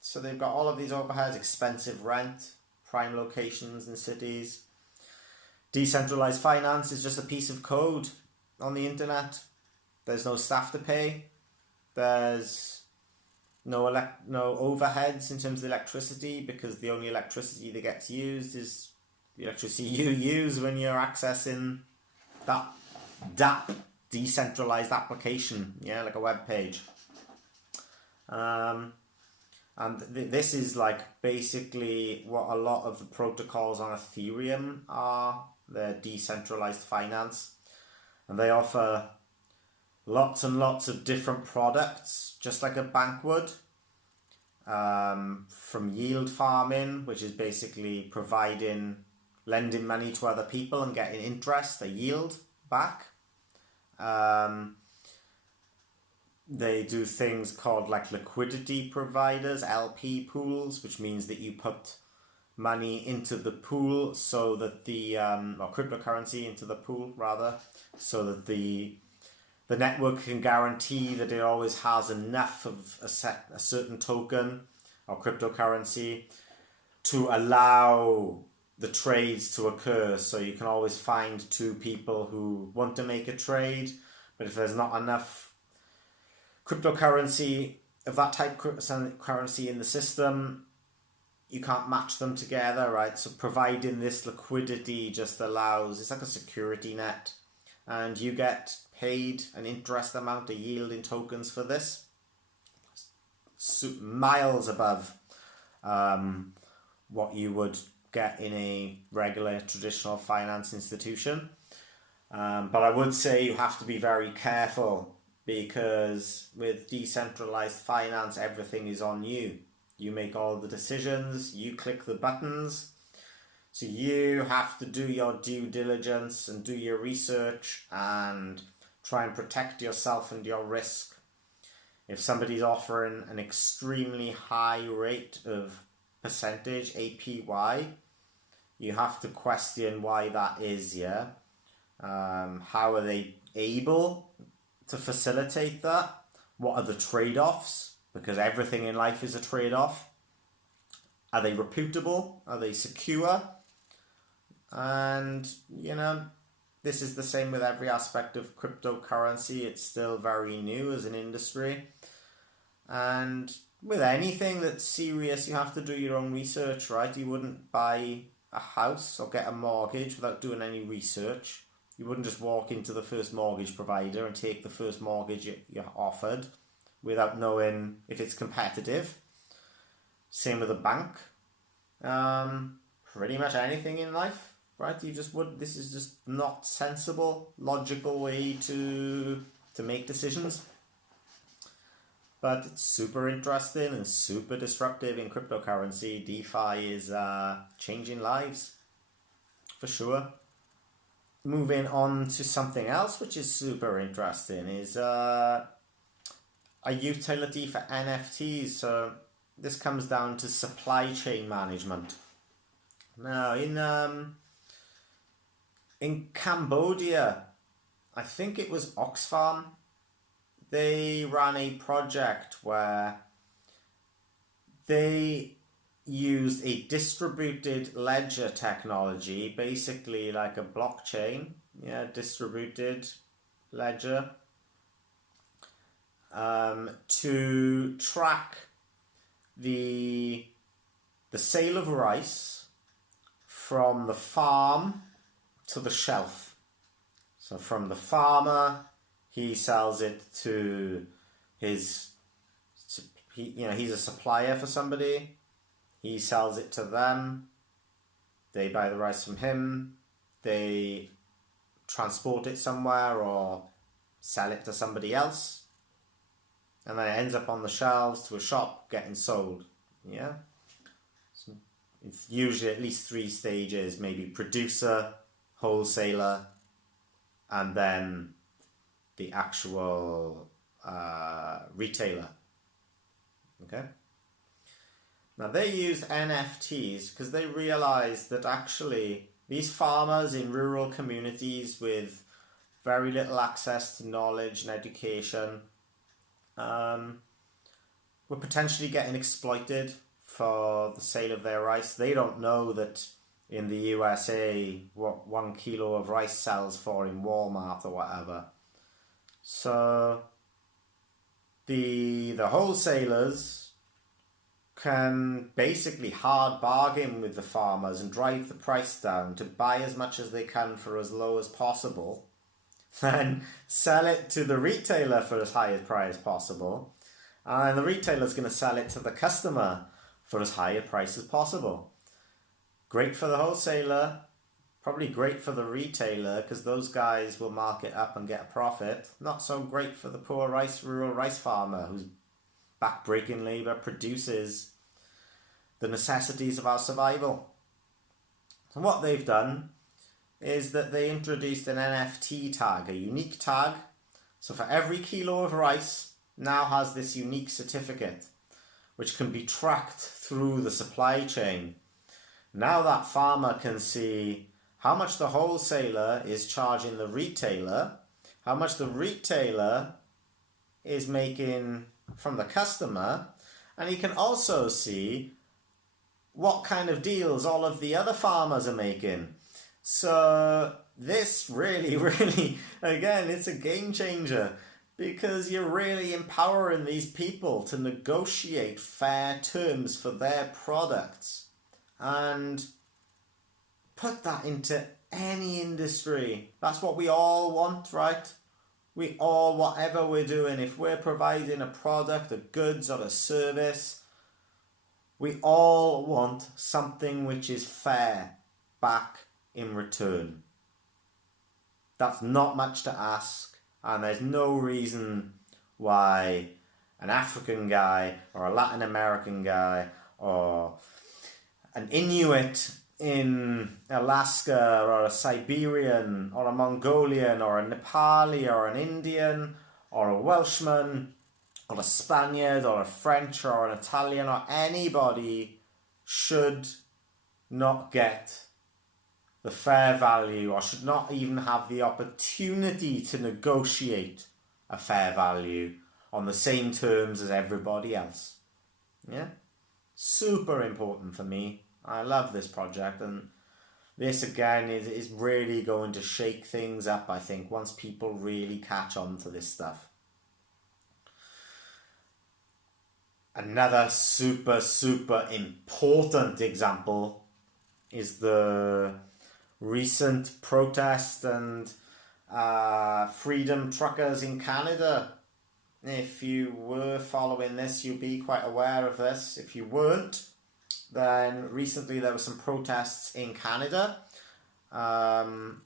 So they've got all of these overheads, expensive rent, prime locations in cities. Decentralized finance is just a piece of code on the internet. There's no staff to pay. There's no overheads in terms of electricity, because the only electricity that gets used is the electricity you use when you're accessing that DApp, decentralized application, like a web page. And this is like basically what a lot of the protocols on Ethereum are. They're decentralized finance, and they offer lots and lots of different products, just like a bank would. From yield farming, which is basically lending money to other people and getting interest, a yield back. They do things called like liquidity providers, LP pools, which means that you put money into the pool so that or cryptocurrency into the pool rather, so that the network can guarantee that it always has enough of a certain token or cryptocurrency to allow the trades to occur. So you can always find two people who want to make a trade, but if there's not enough cryptocurrency of that type of currency in the system, you can't match them together, right? So providing this liquidity just allows, it's like a security net, and you get paid an interest amount, a yield in tokens for this, miles above what you would get in a regular traditional finance institution. But I would say you have to be very careful, because with decentralized finance, everything is on you. You make all the decisions, you click the buttons. So you have to do your due diligence and do your research and try and protect yourself and your risk. If somebody's offering an extremely high rate of percentage, APY, you have to question why that is, yeah? How are they able to facilitate that? What are the trade-offs? Because everything in life is a trade-off. Are they reputable? Are they secure? And, this is the same with every aspect of cryptocurrency. It's still very new as an industry. And with anything that's serious, you have to do your own research, right? You wouldn't buy a house or get a mortgage without doing any research. You wouldn't just walk into the first mortgage provider and take the first mortgage you're offered without knowing if it's competitive. Same with a bank. Pretty much anything in life, right? This is just not sensible, logical way to make decisions. But it's super interesting and super disruptive in cryptocurrency. DeFi is changing lives, for sure. Moving on to something else which is super interesting is a utility for NFTs. So this comes down to supply chain management. Now in Cambodia, I think it was Oxfam, they ran a project where they used a distributed ledger technology, basically like a blockchain, distributed ledger, to track the sale of rice from the farm to the shelf. So from the farmer, he sells it to he's a supplier for somebody. He sells it to them. They buy the rice from him. They transport it somewhere or sell it to somebody else. And then it ends up on the shelves to a shop getting sold. Yeah? So it's usually at least 3 stages, maybe producer, wholesaler, and then the actual retailer. Okay? Now they used NFTs because they realized that actually these farmers in rural communities with very little access to knowledge and education were potentially getting exploited for the sale of their rice. They don't know that in the USA what 1 kilo of rice sells for in Walmart or whatever. So the wholesalers can basically hard bargain with the farmers and drive the price down to buy as much as they can for as low as possible, then sell it to the retailer for as high a price as possible, and the retailer's going to sell it to the customer for as high a price as possible. Great for the wholesaler, probably great for the retailer because those guys will mark it up and get a profit. Not so great for the poor rural rice farmer whose backbreaking labour produces the necessities of our survival. So what they've done is that they introduced an NFT tag, a unique tag. So for every kilo of rice now has this unique certificate which can be tracked through the supply chain. Now that farmer can see how much the wholesaler is charging the retailer, how much the retailer is making from the customer, and he can also see what kind of deals all of the other farmers are making. So this really, again, it's a game changer because you're really empowering these people to negotiate fair terms for their products and put that into any industry. That's what we all want, right? We all, whatever we're doing, if we're providing a product, a goods or a service, We all want something which is fair back in return. That's not much to ask, and there's no reason why an African guy or a Latin American guy or an Inuit in Alaska or a Siberian or a Mongolian or a Nepali or an Indian or a Welshman or a Spaniard or a French or an Italian or anybody should not get the fair value or should not even have the opportunity to negotiate a fair value on the same terms as everybody else. Yeah? Super important for me. I love this project, and this again is really going to shake things up, I think, once people really catch on to this stuff. Another super important example is the recent protest and freedom truckers in Canada. If you were following this, you'll be quite aware of this. If you weren't, then recently there were some protests in Canada, and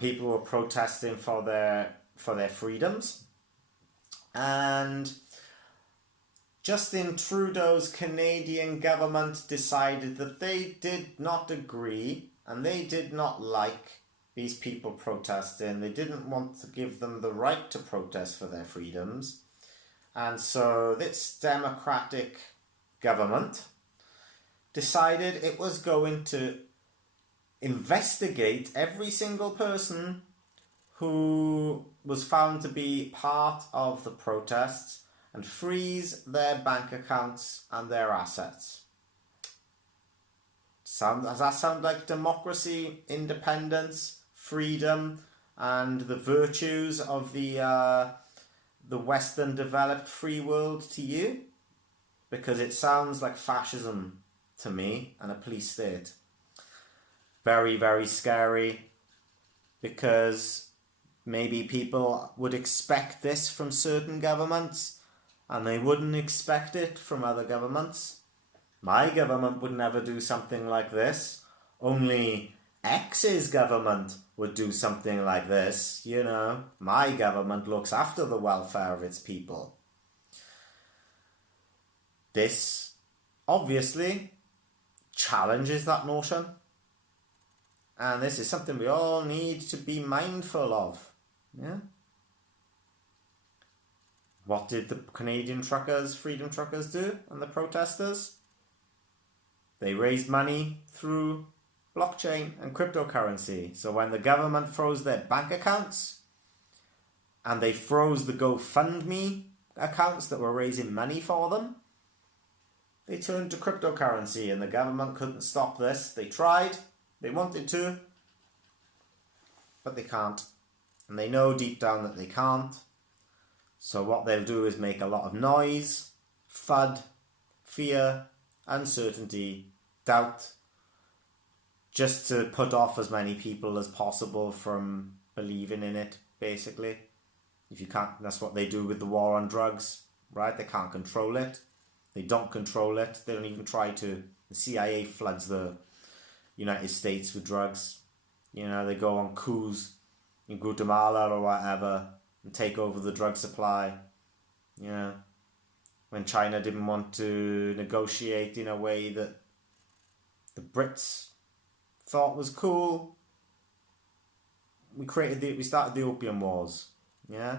people were protesting for their freedoms. And Justin Trudeau's Canadian government decided that they did not agree and they did not like these people protesting. They didn't want to give them the right to protest for their freedoms. And so this democratic government decided it was going to investigate every single person who was found to be part of the protests and freeze their bank accounts and their assets. Does that sound like democracy, independence, freedom, and the virtues of the Western developed free world to you? Because it sounds like fascism to me and a police state. Very scary, because maybe people would expect this from certain governments and they wouldn't expect it from other governments. My government would never do something like this. Only X's government would do something like this. You know, my government looks after the welfare of its people. This obviously challenges that notion. And this is something we all need to be mindful of. Yeah. What did the Canadian truckers, freedom truckers, do and the protesters? They raised money through blockchain and cryptocurrency. So when the government froze their bank accounts and they froze the GoFundMe accounts that were raising money for them, they turned to cryptocurrency, and the government couldn't stop this. They tried, they wanted to, but they can't. And they know deep down that they can't. So what they'll do is make a lot of noise, FUD, fear, uncertainty, doubt, just to put off as many people as possible from believing in it, basically. If you can't, that's what they do with the war on drugs, right? They can't control it. They don't control it. They don't even try to. The CIA floods the United States with drugs. You know, they go on coups in Guatemala or whatever and take over the drug supply. You know, when China didn't want to negotiate in a way that the Brits thought was cool, we started the Opium Wars. Yeah,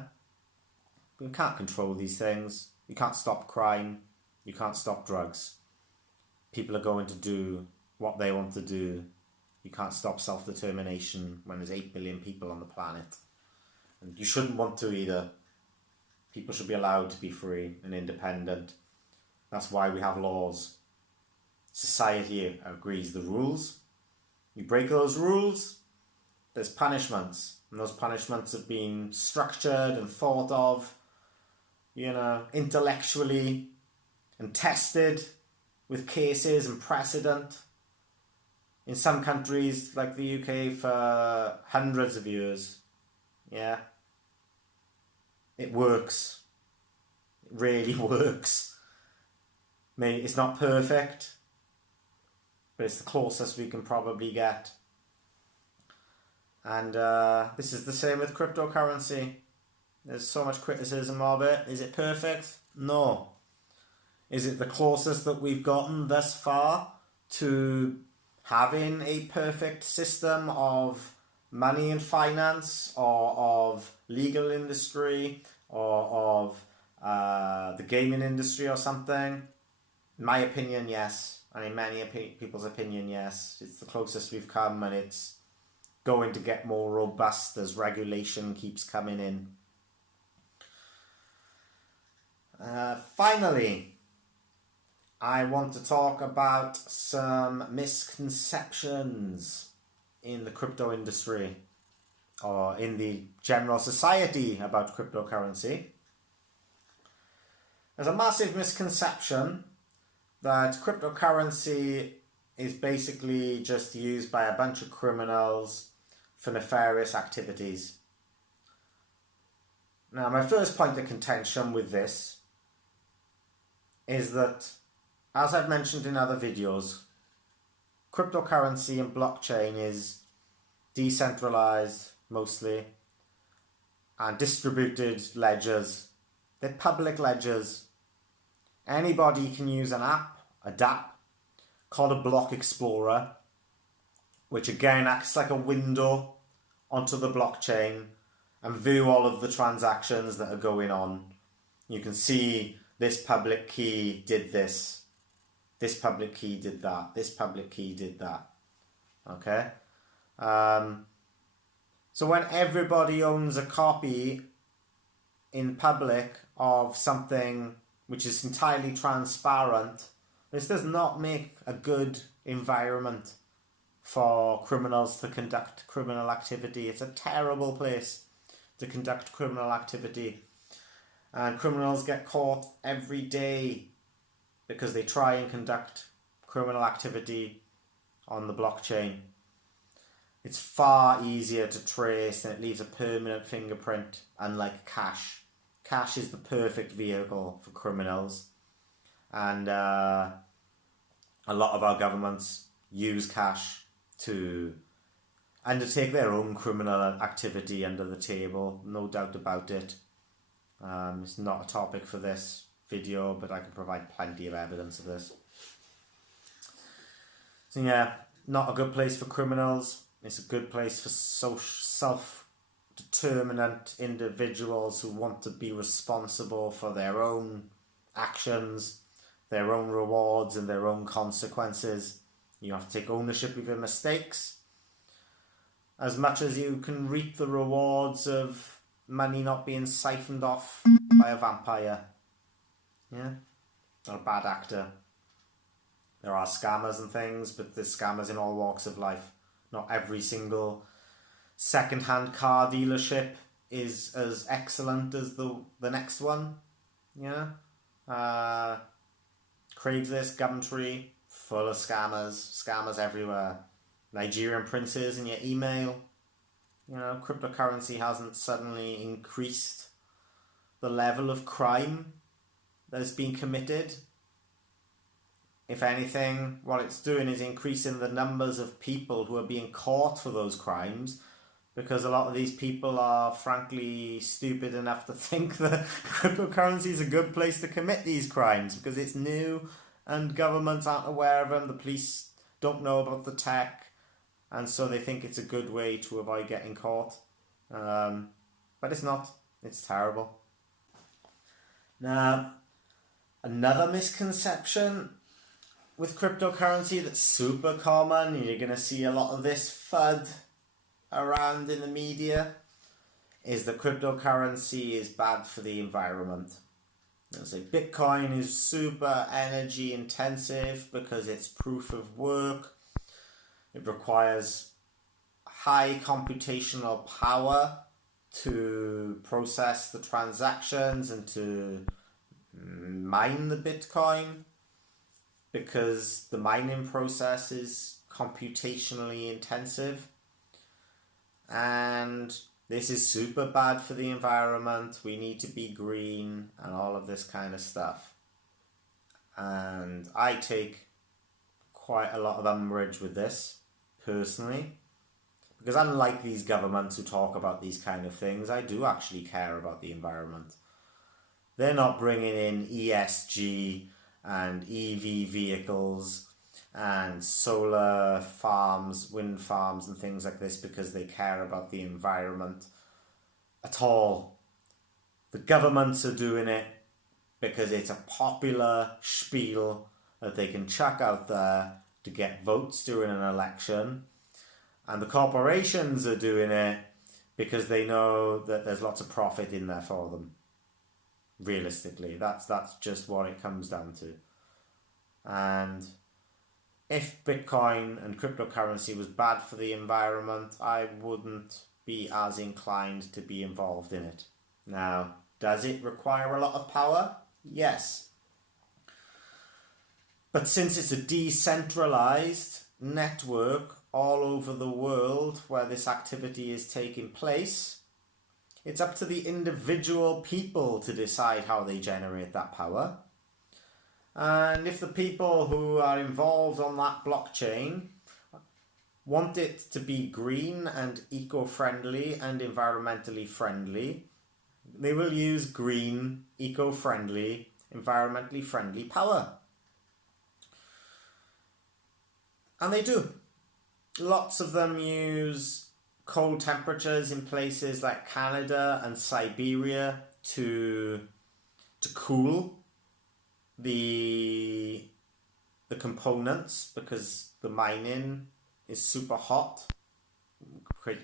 we can't control these things. You can't stop crime. You can't stop drugs. People are going to do what they want to do. You can't stop self-determination when there's 8 billion people on the planet. And you shouldn't want to either. People should be allowed to be free and independent. That's why we have laws. Society agrees the rules. You break those rules, there's punishments. And those punishments have been structured and thought of, you know, intellectually and tested with cases and precedent. In some countries, like the UK, for hundreds of years. Yeah. It works. It really works. It's not perfect, but it's the closest we can probably get. And this is the same with cryptocurrency. There's so much criticism of it. Is it perfect? No. Is it the closest that we've gotten thus far to having a perfect system of money and finance, or of legal industry, or of the gaming industry or something? In my opinion, yes. And in many people's opinion, yes. It's the closest we've come, and it's going to get more robust as regulation keeps coming in. Finally, I want to talk about some misconceptions in the crypto industry, or in the general society, about cryptocurrency. There's a massive misconception that cryptocurrency is basically just used by a bunch of criminals for nefarious activities. Now, my first point of contention with this is that, as I've mentioned in other videos, cryptocurrency and blockchain is decentralized mostly, and distributed ledgers. They're public ledgers. Anybody can use an app, a dApp, called a block explorer, which again acts like a window onto the blockchain and view all of the transactions that are going on. You can see this public key did this, this public key did that, this public key did that. Okay? So when everybody owns a copy in public of something which is entirely transparent, this does not make a good environment for criminals to conduct criminal activity. It's a terrible place to conduct criminal activity. And criminals get caught every day because they try and conduct criminal activity on the blockchain. It's far easier to trace, and it leaves a permanent fingerprint, unlike cash. Cash is the perfect vehicle for criminals. And a lot of our governments use cash to undertake their own criminal activity under the table, no doubt about it. It's not a topic for this video, but I can provide plenty of evidence of this. So yeah, not a good place for criminals. It's a good place for self-determinant individuals who want to be responsible for their own actions, their own rewards and their own consequences. You have to take ownership of your mistakes, as much as you can reap the rewards of money not being siphoned off by a vampire. Yeah? Or a bad actor. There are scammers and things, but there's scammers in all walks of life. Not every single second-hand car dealership is as excellent as the next one. Yeah? Craigslist, Gumtree, full of scammers everywhere. Nigerian princes in your email. You know, cryptocurrency hasn't suddenly increased the level of crime that has been committed. If anything, what it's doing is increasing the numbers of people who are being caught for those crimes, because a lot of these people are frankly stupid enough to think that cryptocurrency is a good place to commit these crimes, because it's new and governments aren't aware of them, the police don't know about the tech, and so they think it's a good way to avoid getting caught. But it's not. It's terrible. Now, another misconception with cryptocurrency that's super common, and you're going to see a lot of this FUD around in the media, is that cryptocurrency is bad for the environment. So Bitcoin is super energy intensive because it's proof of work. It requires high computational power to process the transactions and to mine the Bitcoin, because the mining process is computationally intensive. And this is super bad for the environment. We need to be green and all of this kind of stuff. And I take quite a lot of umbrage with this, personally. Because unlike these governments who talk about these kind of things, I do actually care about the environment. They're not bringing in ESG and EV vehicles and solar farms, wind farms and things like this because they care about the environment at all. The governments are doing it because it's a popular spiel that they can chuck out there to get votes during an election. And the corporations are doing it because they know that there's lots of profit in there for them. Realistically, that's just what it comes down to. And if Bitcoin and cryptocurrency was bad for the environment, I wouldn't be as inclined to be involved in it. Now, does it require a lot of power? Yes. But since it's a decentralized network all over the world where this activity is taking place, it's up to the individual people to decide how they generate that power. And if the people who are involved on that blockchain want it to be green and eco-friendly and environmentally friendly, they will use green, eco-friendly, environmentally friendly power. And they do. Lots of them use cold temperatures in places like Canada and Siberia to cool the components, because the mining is super hot.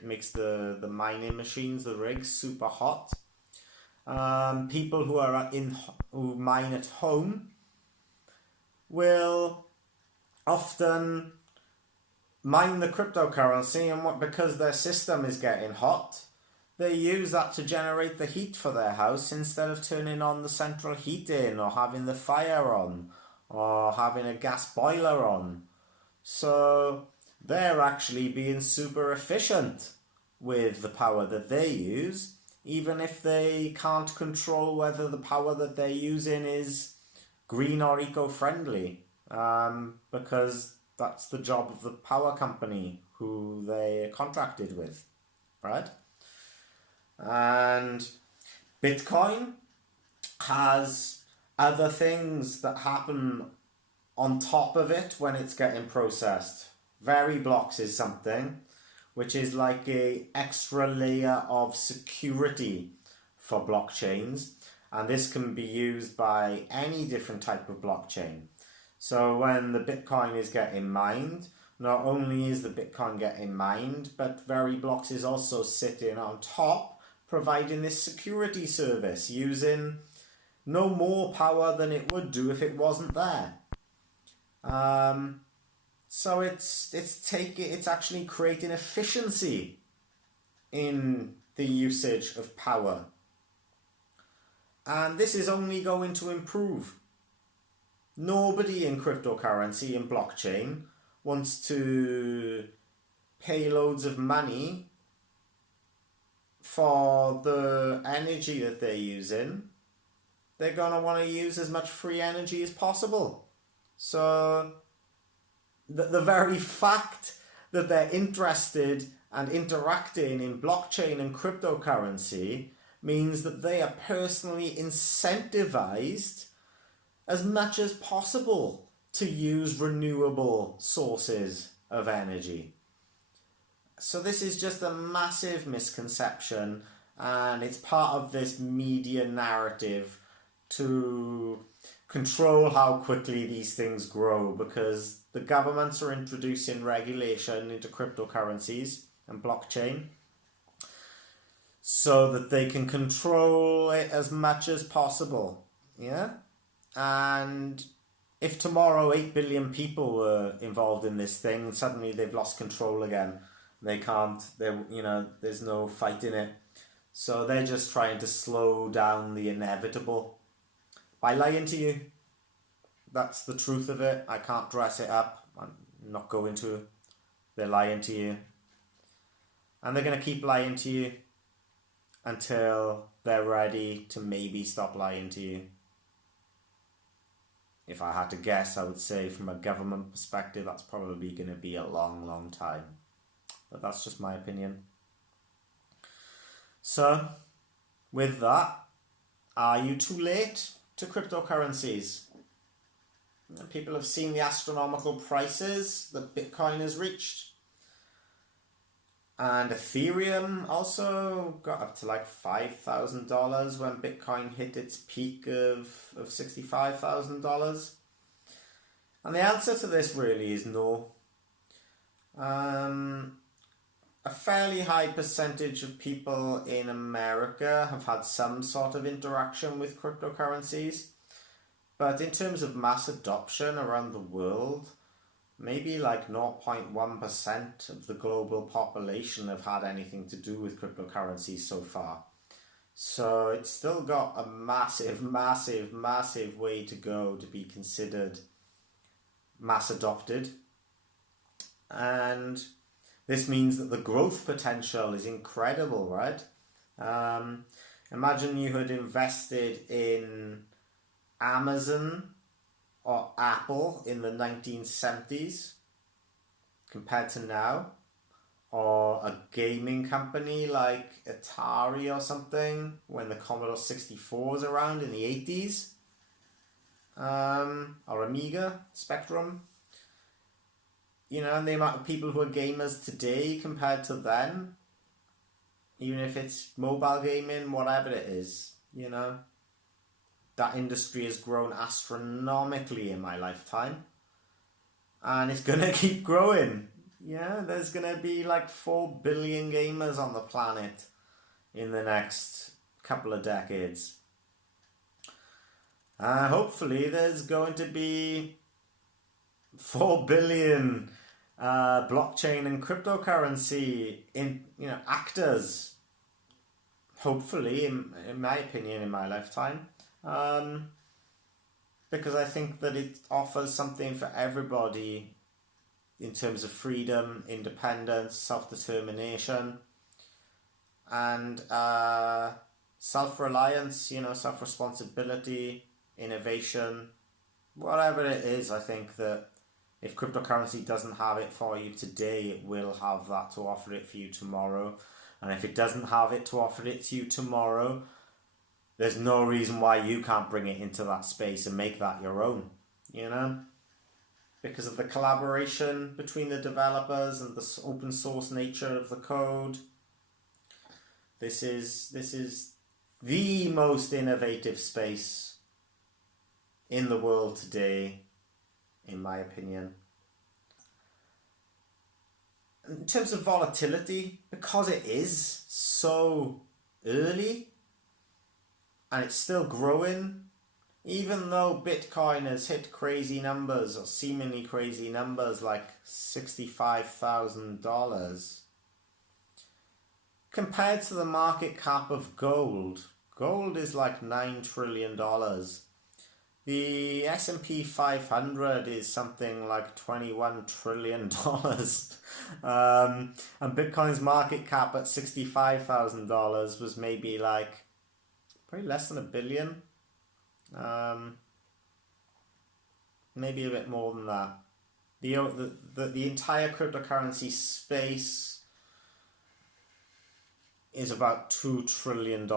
Makes the mining machines, the rigs, super hot. People who mine at home will often mine the cryptocurrency, and because their system is getting hot, they use that to generate the heat for their house instead of turning on the central heating or having the fire on or having a gas boiler on. So they're actually being super efficient with the power that they use, even if they can't control whether the power that they're using is green or eco-friendly, because that's the job of the power company who they contracted with, right? And Bitcoin has other things that happen on top of it when it's getting processed. Variblocks is something which is like a extra layer of security for blockchains, and this can be used by any different type of blockchain. So when the Bitcoin is getting mined, not only is the Bitcoin getting mined, but Variblocks is also sitting on top, providing this security service, using no more power than it would do if it wasn't there. So it's actually creating efficiency in the usage of power. And this is only going to improve. Nobody in cryptocurrency and blockchain wants to pay loads of money for the energy that they're using. They're going to want to use as much free energy as possible. So the very fact that they're interested and interacting in blockchain and cryptocurrency means that they are personally incentivized as much as possible to use renewable sources of energy. So this is just a massive misconception, and it's part of this media narrative to control how quickly these things grow, because the governments are introducing regulation into cryptocurrencies and blockchain so that they can control it as much as possible. Yeah? And if tomorrow 8 billion people were involved in this thing, suddenly they've lost control again. They can't, there's no fighting it. So they're just trying to slow down the inevitable by lying to you. That's the truth of it. I can't dress it up. I'm not going to. They're lying to you. And they're going to keep lying to you until they're ready to maybe stop lying to you. if I had to guess, I would say from a government perspective, that's probably going to be a long, long time. But that's just my opinion. So, with that, are you too late to cryptocurrencies? People have seen the astronomical prices that Bitcoin has reached. And Ethereum also got up to like $5,000 when Bitcoin hit its peak of $65,000. And the answer to this really is no. A fairly high percentage of people in America have had some sort of interaction with cryptocurrencies. But in terms of mass adoption around the world, maybe like 0.1% of the global population have had anything to do with cryptocurrencies so far. So it's still got a massive, massive, massive way to go to be considered mass adopted. And this means that the growth potential is incredible, right? Imagine you had invested in Amazon or Apple in the 1970s compared to now, or a gaming company like Atari or something when the Commodore 64 was around in the 80s, or Amiga, Spectrum. You know, and the amount of people who are gamers today compared to then, even if it's mobile gaming, whatever it is, you know, that industry has grown astronomically in my lifetime. And it's going to keep growing. Yeah, there's going to be like 4 billion gamers on the planet in the next couple of decades. Hopefully there's going to be 4 billion blockchain and cryptocurrency actors, hopefully, in my opinion, in my lifetime, because I think that it offers something for everybody in terms of freedom, independence, self-determination, and self-reliance, self-responsibility, innovation, whatever it is. I think that if cryptocurrency doesn't have it for you today, it will have that to offer it for you tomorrow. And if it doesn't have it to offer it to you tomorrow, there's no reason why you can't bring it into that space and make that your own, because of the collaboration between the developers and the open source nature of the code. This is the most innovative space in the world today, in my opinion. In terms of volatility, because it is so early and it's still growing, even though Bitcoin has hit crazy numbers, or seemingly crazy numbers, like $65,000, compared to the market cap of gold is like $9 trillion. The S&P 500 is something like $21 trillion. And Bitcoin's market cap at $65,000 was maybe like probably less than $1 billion. Maybe a bit more than that. The entire cryptocurrency space is about $2 trillion.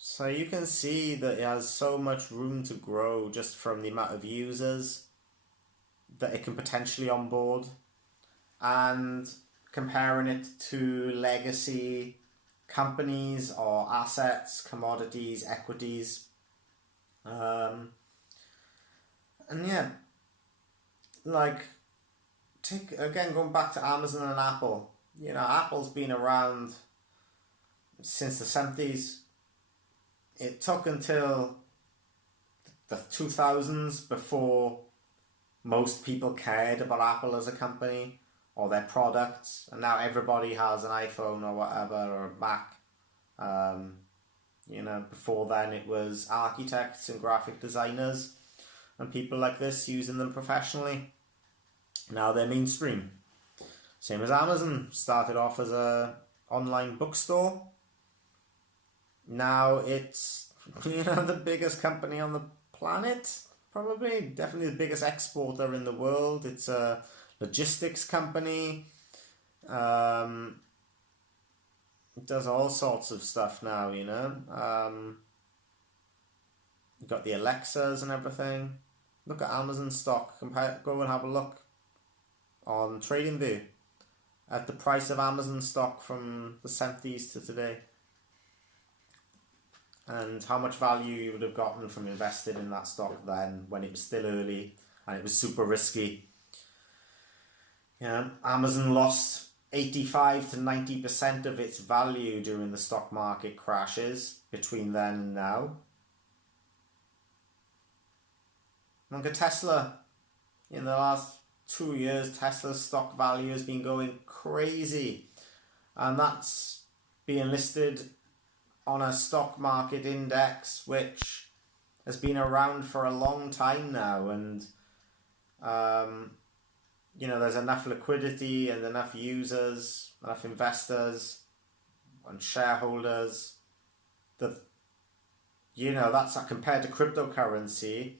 So you can see that it has so much room to grow just from the amount of users that it can potentially onboard, and comparing it to legacy companies or assets, commodities, equities. And yeah, like, going back to Amazon and Apple. Apple's been around since the 70s. It took until the 2000s before most people cared about Apple as a company or their products, and now everybody has an iPhone or whatever, or a Mac. Before then it was architects and graphic designers and people like this using them professionally. Now they're mainstream. Same as Amazon, started off as a online bookstore. Now it's the biggest company on the planet, probably, definitely the biggest exporter in the world. It's a logistics company. It does all sorts of stuff now, you know. You've got the Alexas and everything. Look at Amazon stock. Go and have a look on TradingView at the price of Amazon stock from the 70s to today, and how much value you would have gotten from investing in that stock then when it was still early and it was super risky. Yeah, Amazon lost 85 to 90% of its value during the stock market crashes between then and now. Look at Tesla. In the last 2 years, Tesla's stock value has been going crazy, and that's being listed on a stock market index which has been around for a long time now, and you know, there's enough liquidity and enough users, enough investors and shareholders that, you know, that's compared to cryptocurrency.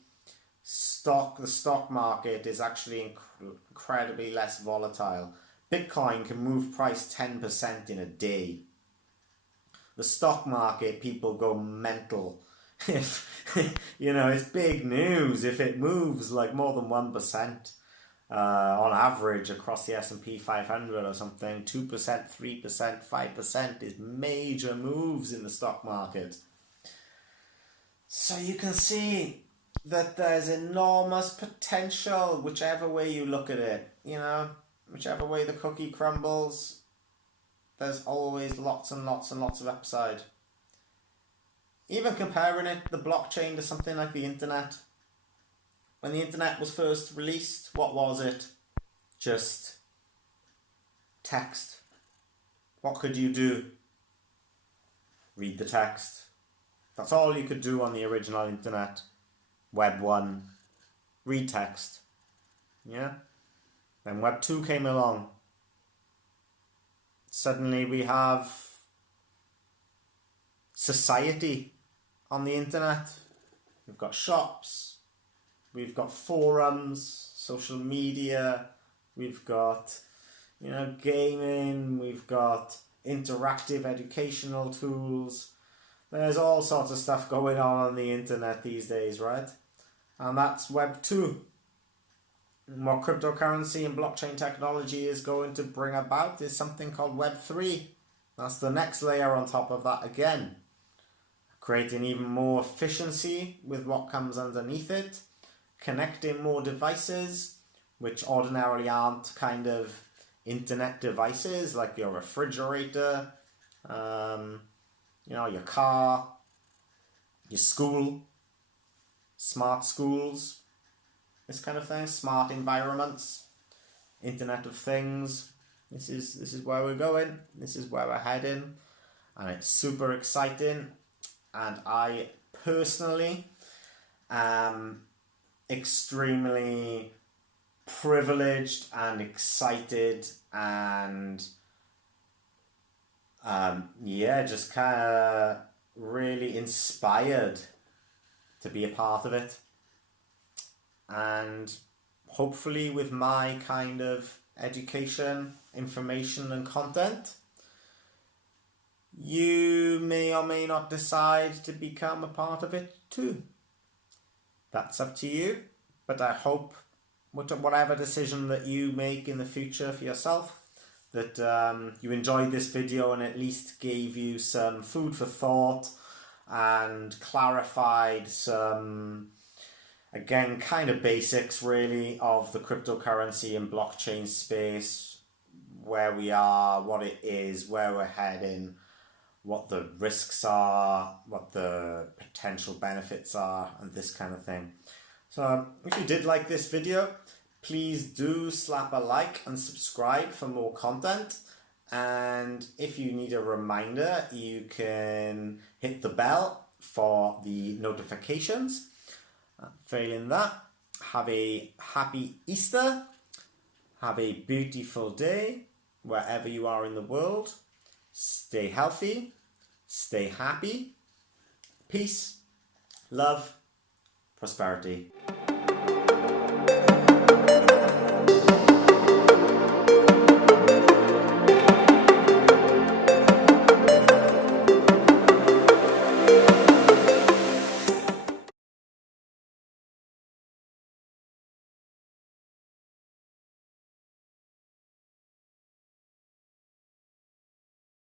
The stock market is actually incredibly less volatile. Bitcoin can move price 10% in a day. The stock market, people go mental if you know, it's big news if it moves like more than 1% on average across the S&P 500 or something. 2%, 3%, 5% is major moves in the stock market. So you can see that there's enormous potential whichever way you look at it. You know, whichever way the cookie crumbles, there's always lots and lots and lots of upside. Even comparing it, the blockchain, to something like the internet. When the internet was first released, what was it? Just text. What could you do? Read the text. That's all you could do on the original internet. Web 1. Read text. Yeah? Then Web 2 came along. Suddenly we have society on the internet. We've got shops. We've got forums, social media. We've got, you know, gaming. We've got interactive educational tools. There's all sorts of stuff going on the internet these days, right? And that's Web 2. And what cryptocurrency and blockchain technology is going to bring about is something called Web 3. That's the next layer on top of that again. Creating even more efficiency with what comes underneath it. Connecting more devices, which ordinarily aren't kind of internet devices, like your refrigerator, you know, your car, your school, smart schools, this kind of thing, smart environments, Internet of Things. This is where we're going. This is where we're heading, and it's super exciting. And I personally am extremely privileged and excited and just kind of really inspired to be a part of it. And hopefully with my kind of education, information and content, you may or may not decide to become a part of it too. That's up to you, but I hope whatever decision that you make in the future for yourself, that you enjoyed this video and at least gave you some food for thought and clarified some, again, kind of basics really of the cryptocurrency and blockchain space, where we are, what it is, where we're heading, what the risks are, what the potential benefits are, and this kind of thing. So if you did like this video, please do slap a like and subscribe for more content. And if you need a reminder, you can hit the bell for the notifications. Failing that, have a happy Easter. Have a beautiful day wherever you are in the world. Stay healthy. Stay happy. Peace, love, prosperity.